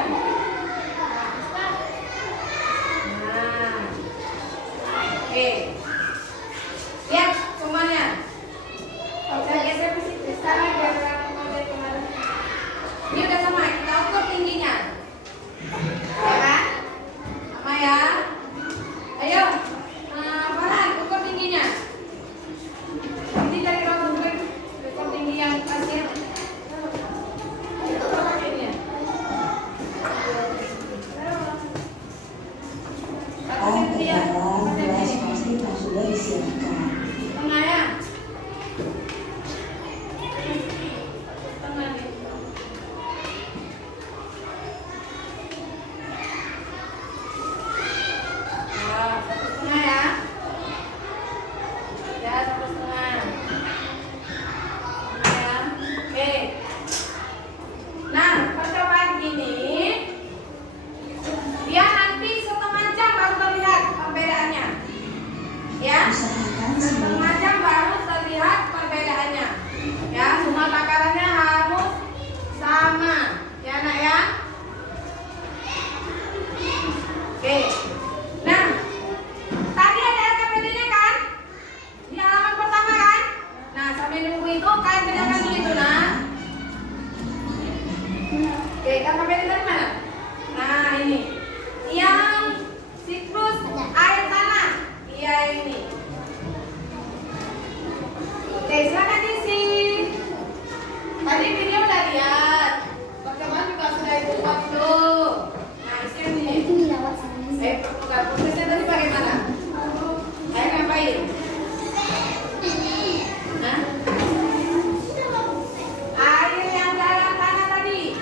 Oke, kakak Mary dari mana? Nah ini, yang siklus air tanah. Iya ini. Oke, silakan diisi. Tadi video udah lihat. Bagaimana juga sudah ibu buat tuh. Nah, isi ini. Prosesnya tadi bagaimana? Air ngapain? Hah? Air yang dalam tanah tadi.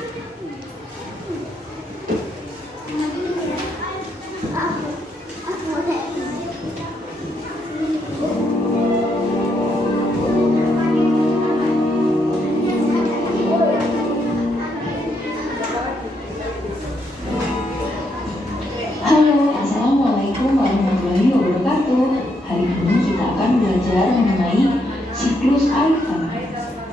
Halo, Assalamualaikum warahmatullahi wabarakatuh. Hari ini kita akan belajar mengenai siklus air tanah.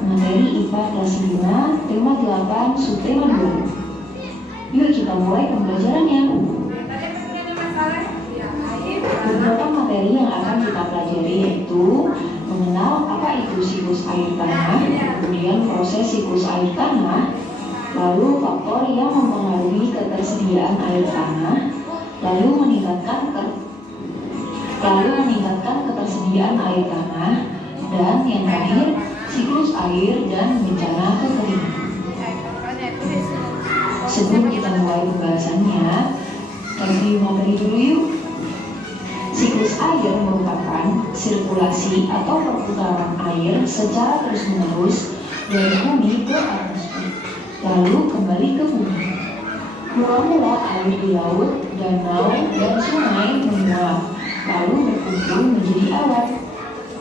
Materi IPA kelas 5, tema 8, subtema 2. Yuk kita mulai pembelajarannya. Tadi ada masalah. Ya, air. Beberapa materi yang akan kita pelajari yaitu mengenal apa itu siklus air tanah, kemudian proses siklus air tanah, lalu faktor yang mempengaruhi ketersediaan air tanah, lalu meningkatkan ketersediaan air tanah, dan yang terakhir siklus air dan bencana kekeringan. Sebelum kita mulai pembahasannya, review materi dulu yuk. Siklus air merupakan sirkulasi atau perputaran air secara terus-menerus dari bumi ke atmosfer, lalu kembali ke bumi. Mula-mula air di laut, danau, dan sungai menguap, lalu berkumpul menjadi awan.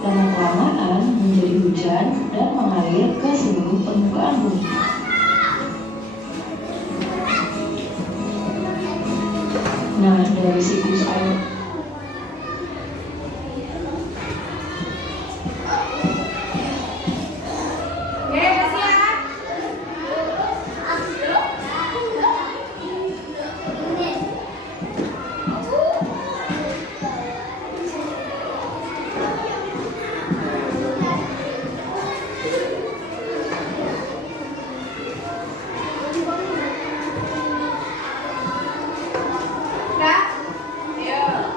Lama-kelamaan menjadi hujan dan mengalir ke seluruh permukaan bumi. Nah, dari siklus air Ayo.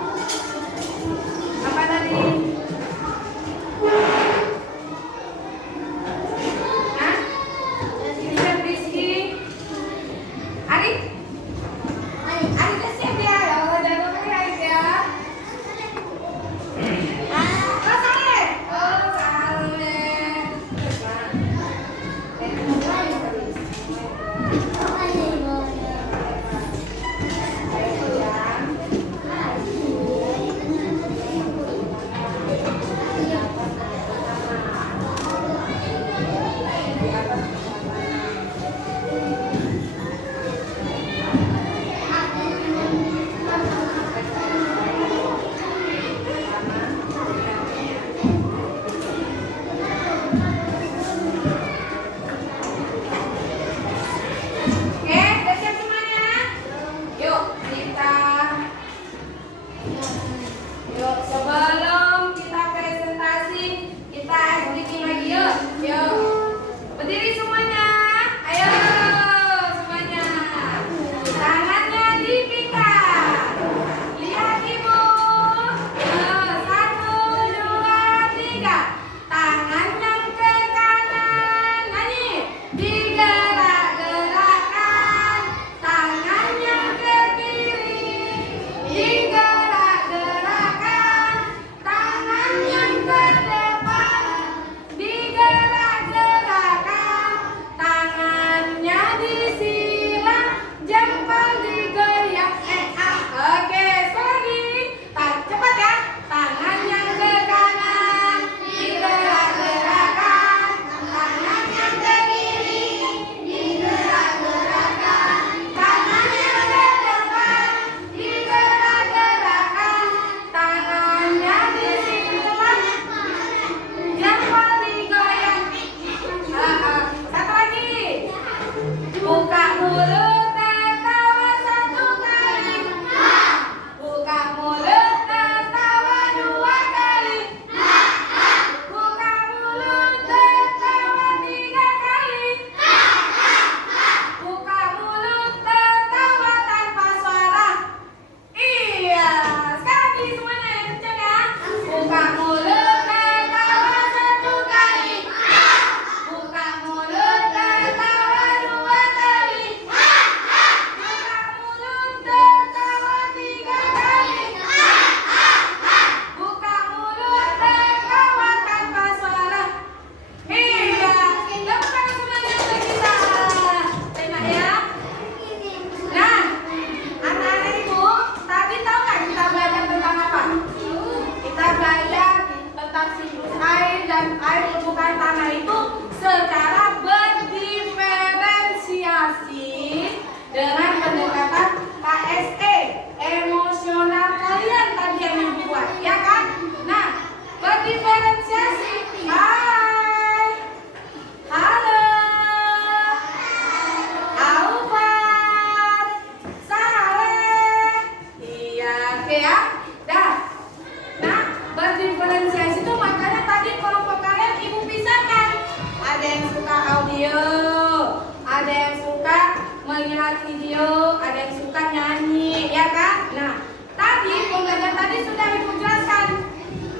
lihat video, ada yang suka nyanyi, ya kan? Nah, tadi pembelajaran tadi sudah Ibu jelaskan.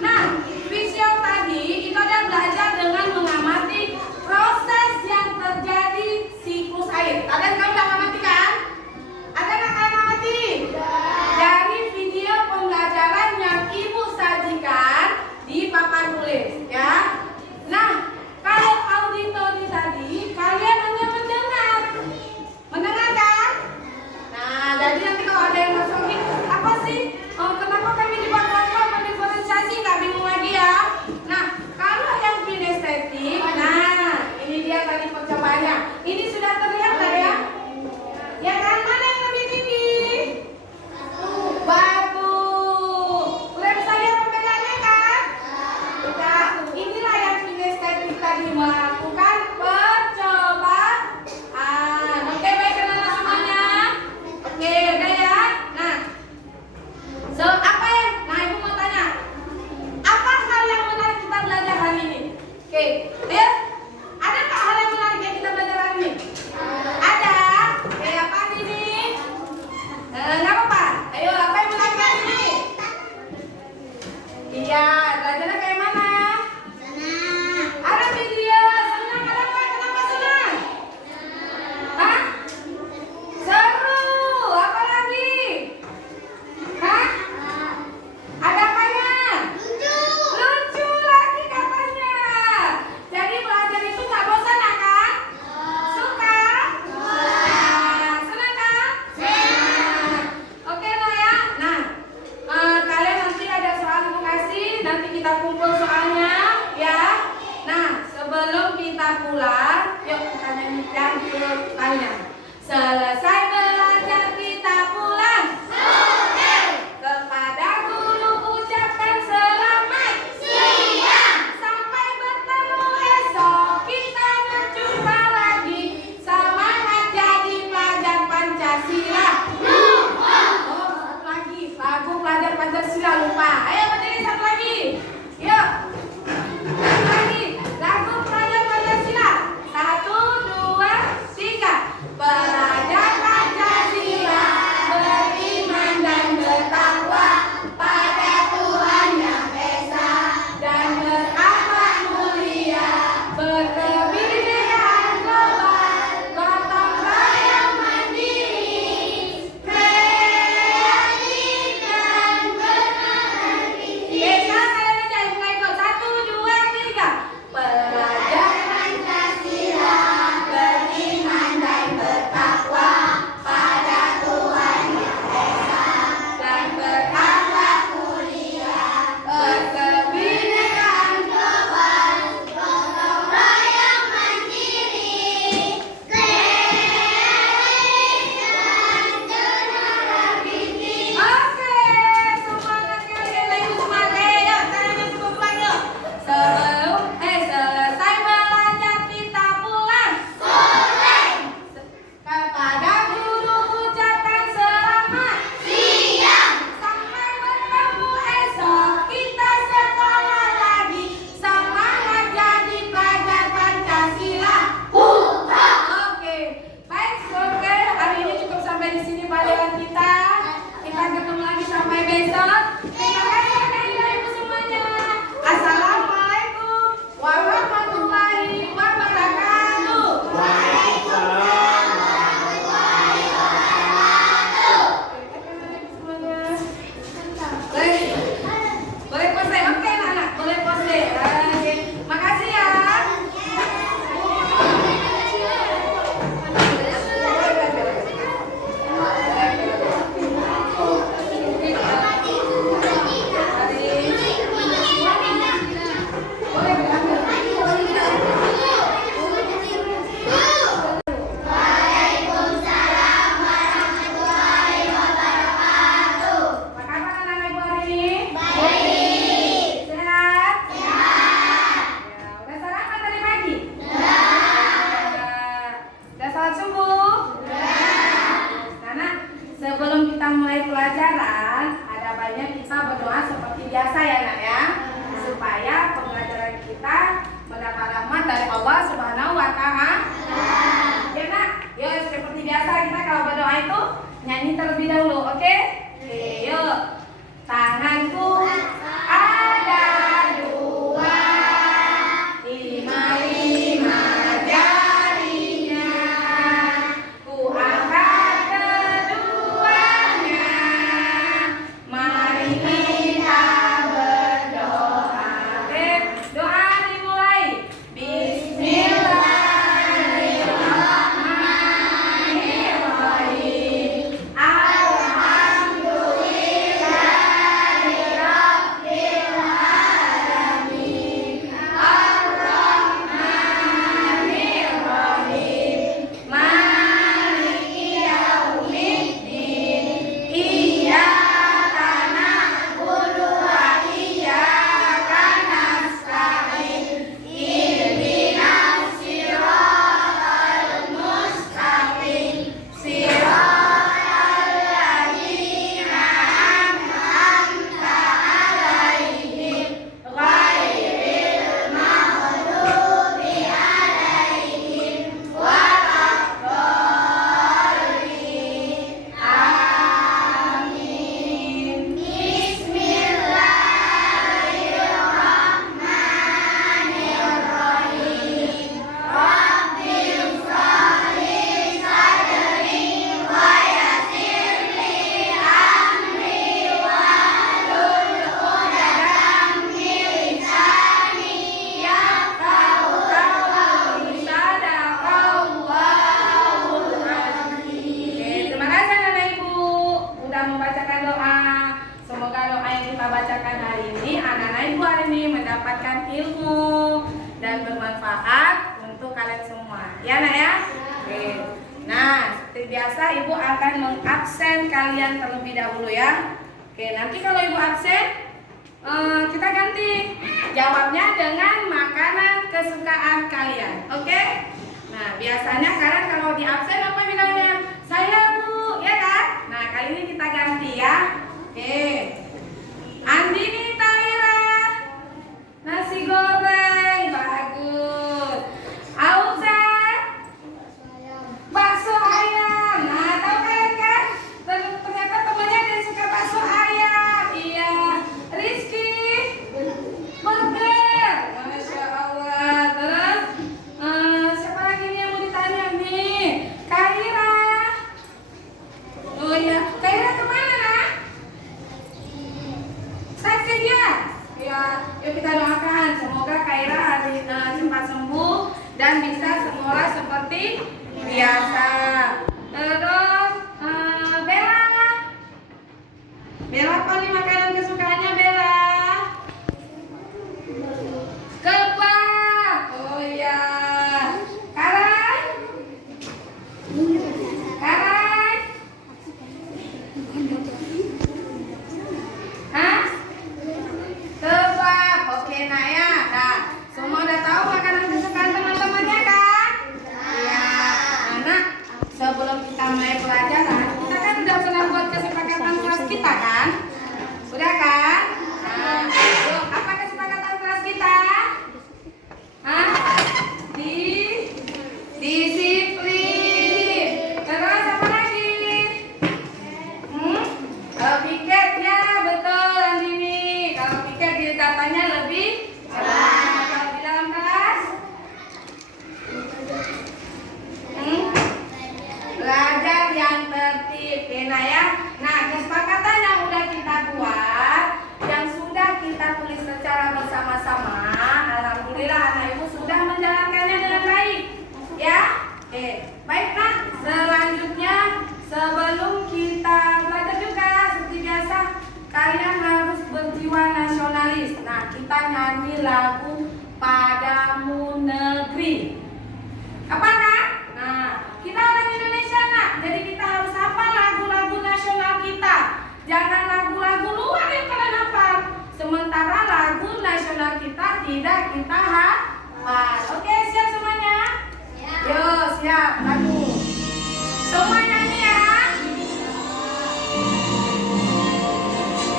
Nah, visual tadi itu ada belajar dengan mengamati proses yang terjadi siklus air. Ada yang kamu udah ngamati kan? Ada nggak kalian ngamati? Dari video pembelajaran yang Ibu sajikan di papan tulis, ya. Nah, kalau auditori tadi kalian hanya mendengar kan? Nah, jadi nanti kalau ada yang masuk ini, apa sih? Kenapa kami dibuat kelompok mendiferensiasi? Nggak bingung lagi ya? Nah, kalau yang kinestetik, nah ini dia tadi percobaannya. Ini sudah terlihat nggak ya? Ya kan? Mana yang lebih tinggi? Bagus. Udah bisa lihat perbedaannya kan? Udah. Inilah yang kinestetik tadi melakukan percobaan. Oke, baik anak-anak semuanya. Oke, udah ya. Nah, apa yang? Nah, Ibu mau tanya. Apa hal yang menarik kita belajar hari ini? Oke, ayo. Ada nggak hal yang menarik yang kita belajar hari ini? Ada. Oke, apa ini? Nggak apa-apa. Ayo, apa yang menarik hari ini? Iya, belajarnya kayak mana? Ada video. Senang ada apa? Kenapa senang? Hah? Seru. Apa lagi? Hah? Ada apanya? Lucu lagi katanya. Jadi belajar itu nggak bosan ya kan? Suka? Senang kan? Oke lah ya. Nah, kalian nanti ada soal Ibu kasih, nanti kita kumpul soalnya ya. Nah, sebelum kita pulang, yuk kita nyanyikan tanya. Selesai belajar kita pulang. Kepada guru ucapkan selamat. Sampai bertemu esok, kita berjumpa lagi. Semangat jadi pelajar Pancasila. Oh, satu lagi, lagu pelajar Pancasila lupa. Ayo berdiri satu lagi. Yuk. Satu lagi, lagu pelajar Pancasila. 1, 2, 3. Pelajar Pancasila beriman dan bertakwa pada Tuhan Yang Esa dan berakhlak mulia, berkebinekaan global, gotong royong mandiri, kreatif dan berhati. Besok kalian aja mulai ikut 1, 2, 3. Pelajar Pancasila beriman dan bertakwa pada Tuhan Yang Esa dan berakhlak mulia, berkebinekaan global, gotong royong mandiri, kreatif dan berhati. Oke, semangat kalian lagi semangat. Yuk, tangannya sekumpulan yuk. Selesai belajar kita pulang. Kepada guru ucapkan selamat. Sampai bertemu esok, kita sekolah lagi. Semangat jadi pelajar Pancasila. Oke, baik, oke. Hari ini cukup sampai di sini pelajaran kita. Kita ketemu lagi sampai besok. Terima kasih anak-anak ibu semuanya. Assalamualaikum warahmatullahi wabarakatuh. Boleh pose, oke anak, boleh pose. Oke, makasih ya. Apa kabar anak-anak ibu hari ini? Sehat? Ya, udah sarapan tadi pagi? Udah salat subuh? Karena sebelum kita mulai pelajaran, ada baiknya kita berdoa seperti biasa ya nak ya, supaya pembelajaran kita mendapat rahmat dari Allah Subhanahu wa Ta'ala. Ya nak, ya seperti biasa kita kalau itu nyanyi terlebih dahulu, oke? Oke, yuk. Tanganku ada dua, lima jarinya. Ku angkat keduanya. Mari kita berdoa. Oke, doa dimulai. Bismillahirrahmanirrahim. Mendapatkan ilmu dan bermanfaat untuk kalian semua, ya nak ya. Oke. Nah, seperti biasa ibu akan mengabsen kalian terlebih dahulu ya. Oke, nanti kalau ibu absen kita ganti jawabnya dengan makanan kesukaan kalian. Oke. Nah, biasanya kalian kalau di absen apa bilangnya? Saya Bu, ya kan? Nah, kali ini kita ganti ya. Oke. Andini Tahira, nasi goreng, bagus. Auza, bakso ayam. Nah, tahu kalian kan? Ternyata temannya ada yang suka bakso ayam. Iya. Rizky, burger. Masya Allah. Terus siapa lagi nih yang mau ditanya nih? Kaira. Oh iya, Kaira kemana nak? Sakit ya? Ya, yuk kita doakan semoga Kaira cepat sembuh dan bisa sekolah seperti biasa. Terus Bella, Bella apa nih makanan kesukaannya Bella? Kebab. Oh iya. Karai, Karai. Hah? Kebab, oke nak ya. Nah, semua udah tahu makanan kesukaan teman-temannya kan? Iya. Anak, sebelum kita mulai pelajaran, kita kan udah pernah buat kesepakatan kelas kita kan? Sudah kan? Nah, yuk, apa kesepakatan kelas kita? Hah? Disiplin. Terus apa lagi? Piket ya, betul Andini. Kalau piket di datanya lebih cepat. Kalau di dalam kelas belajar yang tertib, Kena ya. Nah, kesepakatan yang udah kita buat, yang sudah kita tulis secara bersama-sama, alhamdulillah anak ibu sudah menjalankannya dengan baik. Ya, baik nak. Selanjutnya sebelum kita belajar juga seperti biasa, kalian harus berjiwa nasionalis. Nah, kita nyanyi lagu Padamu Negeri. Apa nak? Nah, kita orang Indonesia nak, jadi kita harus hafal lagu-lagu nasional kita. Jangan lagu-lagu luar yang kalian hafal. Sementara lagu nasional kita tidak kita hafal. Oke, siap semuanya? Yo, siap lagu. Semua nyanyi ya.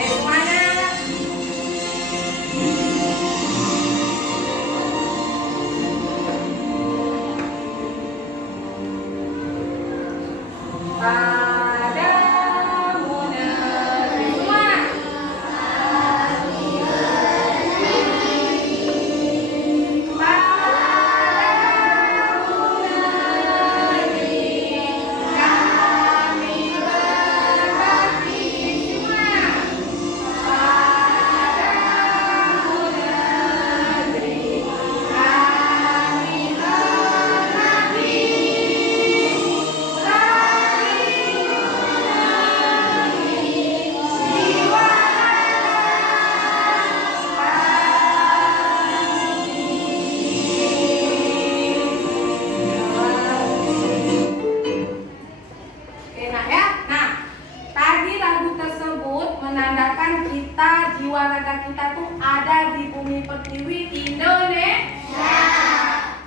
Semuanya. Bye. kita, jiwa raga kita tuh ada di bumi pertiwi Indonesia.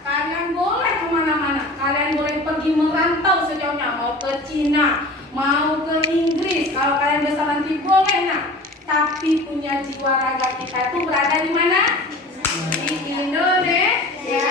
Kalian boleh kemana-mana, kalian boleh pergi merantau sejauhnya, mau ke Cina, mau ke Inggris, kalau kalian besar nanti boleh nak. Tapi punya jiwa raga kita itu berada di mana? Di Indonesia.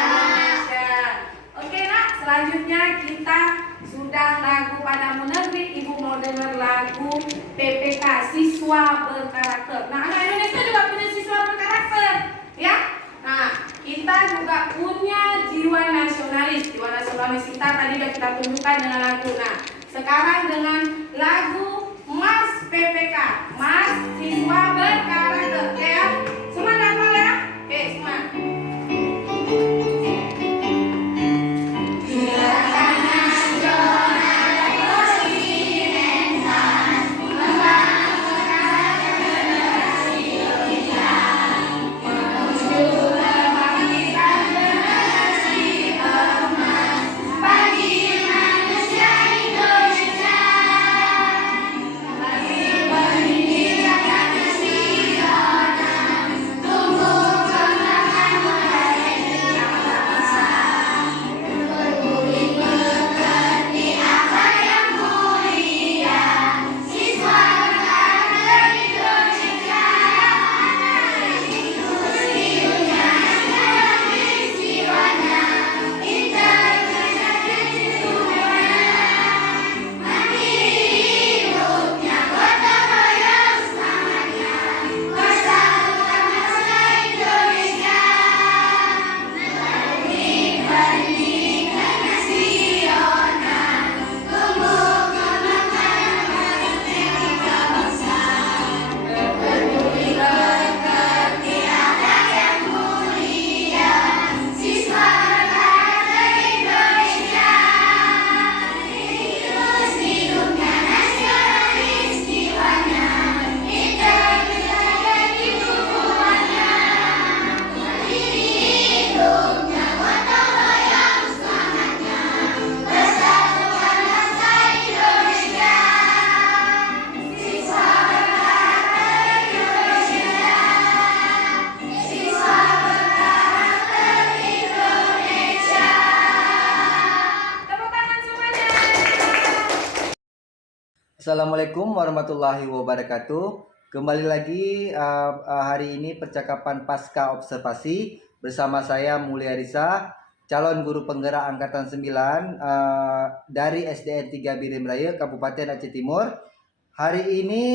Oke nak, selanjutnya kita sudah lagu Padamu Negeri. Ibu mau dengar lagu PPK, siswa berkarakter. Nah, anak Indonesia juga punya siswa berkarakter, ya. Nah, kita juga punya jiwa nasionalis. Jiwa nasionalis kita tadi sudah kita tunjukkan dengan lagu. Nah, sekarang dengan lagu Mas PPK, Mas siswa berkarakter, oke ya? Semua hafal ya? Oke, semua. Assalamualaikum warahmatullahi wabarakatuh. Kembali lagi hari ini percakapan pasca observasi bersama saya Mulyarisa, calon guru penggerak angkatan 9 dari SDN 3 Birim Raya, Kabupaten Aceh Timur. Hari ini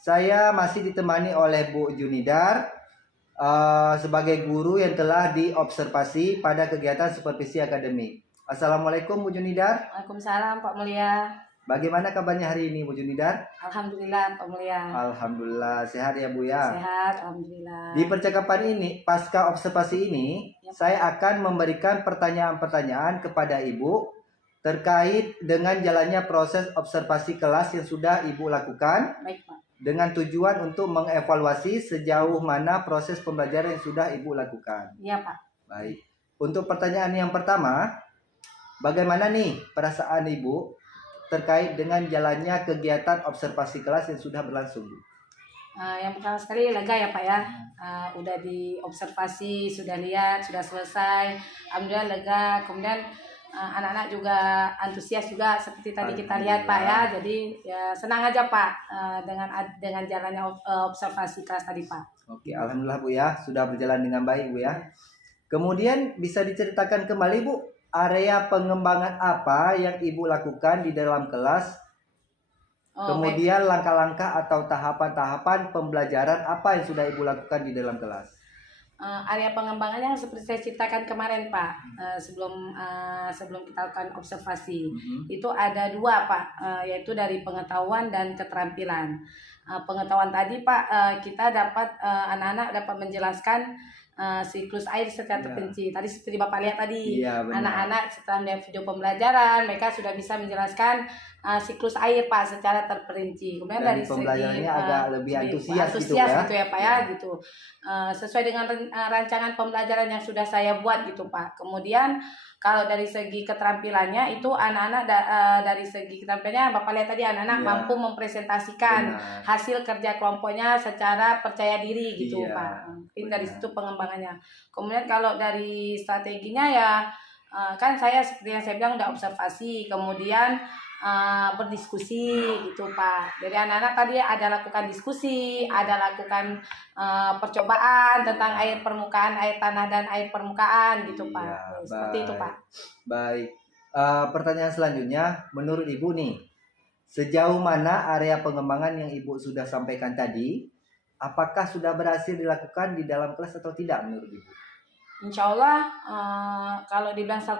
saya masih ditemani oleh Bu Junidar sebagai guru yang telah diobservasi pada kegiatan supervisi akademik. Assalamualaikum Bu Junidar. Waalaikumsalam Pak Mulia. Bagaimana kabarnya hari ini Bu Junidar? Alhamdulillah Pak Mulia. Alhamdulillah sehat ya Bu ya. Sehat, alhamdulillah. Di percakapan ini, pasca observasi ini, Ya, saya akan memberikan pertanyaan-pertanyaan kepada Ibu terkait dengan jalannya proses observasi kelas yang sudah Ibu lakukan Baik Pak. dengan tujuan untuk mengevaluasi sejauh mana proses pembelajaran yang sudah Ibu lakukan. Iya Pak. Baik. Untuk pertanyaan yang pertama, bagaimana nih perasaan Ibu terkait dengan jalannya kegiatan observasi kelas yang sudah berlangsung? Yang pertama sekali lega ya Pak ya. Udah diobservasi, sudah lihat, sudah selesai. Alhamdulillah lega. Kemudian anak-anak juga antusias juga seperti tadi kita lihat Pak ya. Jadi ya senang aja Pak dengan jalannya observasi kelas tadi Pak. Oke, alhamdulillah Bu ya, sudah berjalan dengan baik Bu ya. Kemudian bisa diceritakan kembali Bu, area pengembangan apa yang Ibu lakukan di dalam kelas? Kemudian langkah-langkah atau tahapan-tahapan pembelajaran apa yang sudah Ibu lakukan di dalam kelas? Area pengembangannya seperti saya ceritakan kemarin Pak, sebelum kita lakukan observasi. Itu ada dua Pak, yaitu dari pengetahuan dan keterampilan. Pengetahuan tadi Pak, kita dapat anak-anak dapat menjelaskan siklus air secara terperinci. Tadi seperti Bapak lihat tadi, anak-anak setelah melihat video pembelajaran, mereka sudah bisa menjelaskan siklus air Pak secara terperinci. Kemudian Dan dari segi pembelajarannya agak lebih antusias gitu ya Pak ya gitu. Sesuai dengan rancangan pembelajaran yang sudah saya buat gitu Pak. Kemudian kalau dari segi keterampilannya itu anak-anak dari segi keterampilannya Bapak lihat tadi anak-anak mampu mempresentasikan hasil kerja kelompoknya secara percaya diri gitu Pak. Mungkin dari situ pengembangannya. Kemudian kalau dari strateginya ya kan saya seperti yang saya bilang udah observasi, kemudian berdiskusi gitu Pak. Jadi anak-anak tadi ada lakukan diskusi, ada lakukan percobaan tentang air permukaan, air tanah dan air permukaan gitu Pak. Seperti itu Pak. Baik. Pertanyaan selanjutnya, menurut Ibu nih, sejauh mana area pengembangan yang Ibu sudah sampaikan tadi, apakah sudah berhasil dilakukan di dalam kelas atau tidak menurut Ibu? Insya Allah kalau dibilang 100%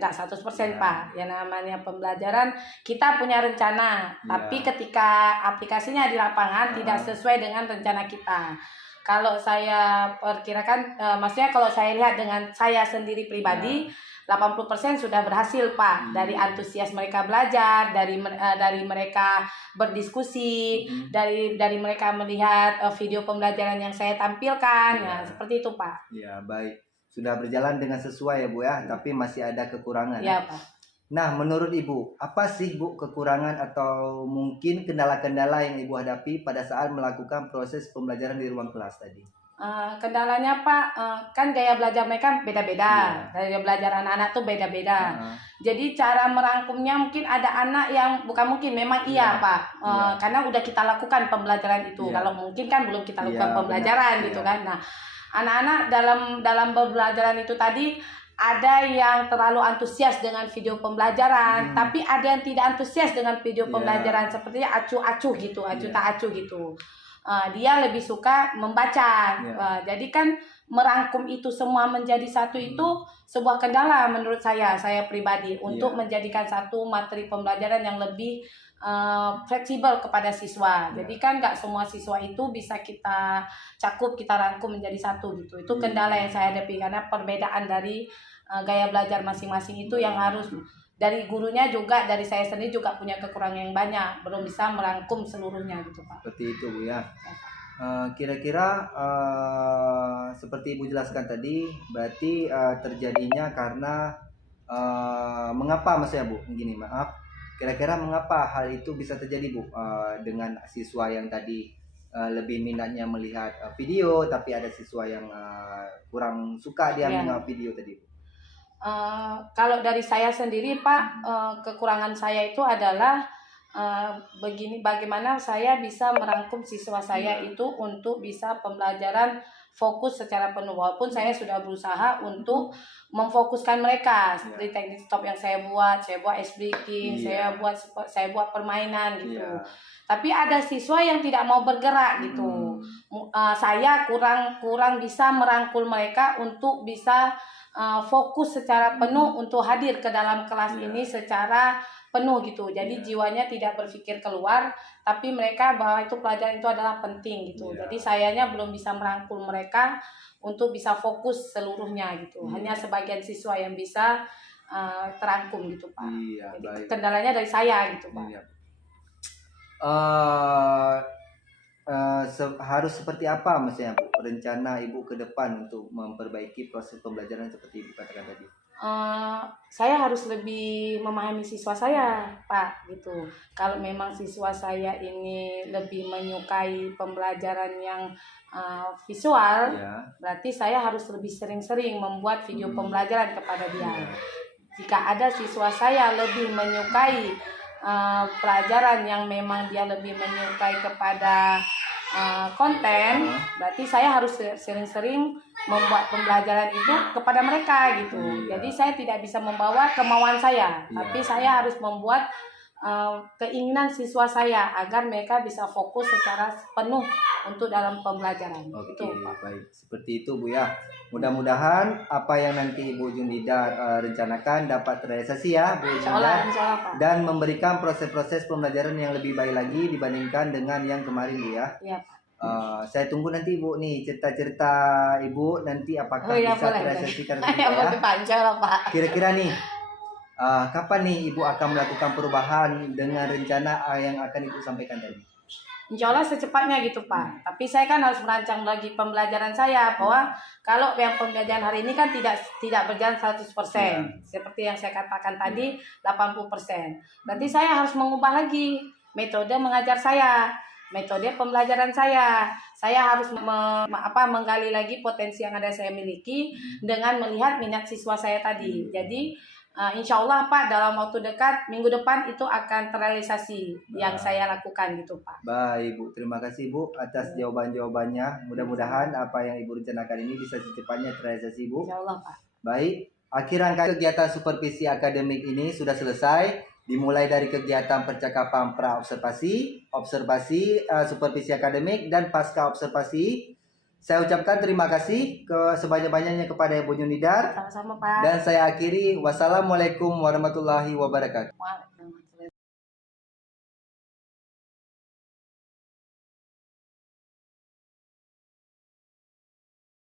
nggak 100% Pak. Ya namanya pembelajaran kita punya rencana, tapi ketika aplikasinya di lapangan tidak sesuai dengan rencana kita. Kalau saya perkirakan, maksudnya kalau saya lihat dengan saya sendiri pribadi, 80% sudah berhasil Pak. Dari antusias mereka belajar, dari mereka berdiskusi, dari mereka melihat video pembelajaran yang saya tampilkan. Nah, seperti itu Pak. Ya, baik. Sudah berjalan dengan sesuai ya Bu ya, tapi masih ada kekurangan. Ya Pak. Nah, menurut Ibu, apa sih Bu kekurangan atau mungkin kendala-kendala yang Ibu hadapi pada saat melakukan proses pembelajaran di ruang kelas tadi? Kendalanya Pak, kan gaya belajar mereka beda-beda. Gaya belajar anak-anak tuh beda-beda. Jadi cara merangkumnya mungkin ada anak yang bukan mungkin, memang Pak. Karena udah kita lakukan pembelajaran itu. Kalau mungkin kan belum kita lakukan pembelajaran gitu kan. Nah, anak-anak dalam pembelajaran itu tadi ada yang terlalu antusias dengan video pembelajaran, tapi ada yang tidak antusias dengan video pembelajaran, sepertinya acuh-acuh gitu, tak acuh gitu. Dia lebih suka membaca. Jadi kan merangkum itu semua menjadi satu itu sebuah kendala menurut saya pribadi untuk menjadikan satu materi pembelajaran yang lebih fleksibel kepada siswa. Jadi kan nggak semua siswa itu bisa kita cakup, kita rangkum menjadi satu gitu. Itu kendala yang saya hadapi karena perbedaan dari gaya belajar masing-masing itu yang harus dari gurunya juga, dari saya sendiri juga punya kekurangan yang banyak, belum bisa merangkum seluruhnya gitu Pak. Seperti itu Bu ya. Kira-kira seperti Ibu jelaskan tadi, berarti terjadinya karena mengapa maksudnya Bu? Begini, maaf. Kira-kira mengapa hal itu bisa terjadi Bu dengan siswa yang tadi lebih minatnya melihat video, tapi ada siswa yang kurang suka dia mengenal video tadi Bu? Kalau dari saya sendiri Pak, kekurangan saya itu adalah bagaimana saya bisa merangkum siswa saya itu untuk bisa pembelajaran fokus secara penuh, walaupun saya sudah berusaha untuk memfokuskan mereka seperti teknik stop yang saya buat ice breaking, saya buat permainan gitu. Tapi ada siswa yang tidak mau bergerak gitu. Saya kurang bisa merangkul mereka untuk bisa fokus secara penuh untuk hadir ke dalam kelas ini secara penuh gitu. Jadi jiwanya tidak berpikir keluar, tapi mereka bahwa itu pelajaran itu adalah penting gitu. Jadi sayanya belum bisa merangkul mereka untuk bisa fokus seluruhnya gitu. Hanya sebagian siswa yang bisa terangkum gitu Pak. Jadi, kendalanya dari saya gitu Pak. Harus seperti apa maksudnya Bu rencana Ibu ke depan untuk memperbaiki proses pembelajaran seperti Ibu katakan tadi? Saya harus lebih memahami siswa saya Pak gitu. Kalau memang siswa saya ini lebih menyukai pembelajaran yang visual, berarti saya harus lebih sering-sering membuat video pembelajaran kepada dia. Jika ada siswa saya lebih menyukai pelajaran yang memang dia lebih menyukai kepada konten, berarti saya harus sering-sering membuat pembelajaran itu kepada mereka gitu. Jadi saya tidak bisa membawa kemauan saya, tapi saya harus membuat keinginan siswa saya agar mereka bisa fokus secara penuh untuk dalam pembelajaran. Oke, baik. Seperti itu Bu ya. Mudah-mudahan apa yang nanti Ibu Jundida rencanakan dapat terrealisasi ya Bu Jundida, dan memberikan proses-proses pembelajaran yang lebih baik lagi dibandingkan dengan yang kemarin Bu ya. Iya Pak. Saya tunggu nanti Ibu nih cerita-cerita Ibu nanti apakah bisa terrealisasikan ya. Kira-kira nih Kapan nih Ibu akan melakukan perubahan dengan rencana yang akan Ibu sampaikan tadi? Insya Allah secepatnya gitu Pak. Tapi saya kan harus merancang lagi pembelajaran saya, bahwa kalau yang pembelajaran hari ini kan tidak berjalan 100%. Seperti yang saya katakan tadi, 80%. Berarti saya harus mengubah lagi metode mengajar saya, metode pembelajaran saya. Saya harus menggali lagi potensi yang ada saya miliki dengan melihat minat siswa saya tadi. Jadi insya Allah Pak, dalam waktu dekat, minggu depan itu akan terrealisasi yang saya lakukan gitu Pak. Baik Bu, terima kasih Bu atas jawaban-jawabannya. Mudah-mudahan apa yang Ibu rencanakan ini bisa secepatnya terrealisasi Bu. Insya Allah Pak. Baik, akhir rangkaian kegiatan supervisi akademik ini sudah selesai. Dimulai dari kegiatan percakapan pra-observasi, supervisi akademik, dan pasca observasi. Saya ucapkan terima kasih sebanyak-banyaknya kepada Ibu Yunidar. Sama-sama Pak. Dan saya akhiri, wassalamualaikum warahmatullahi wabarakatuh.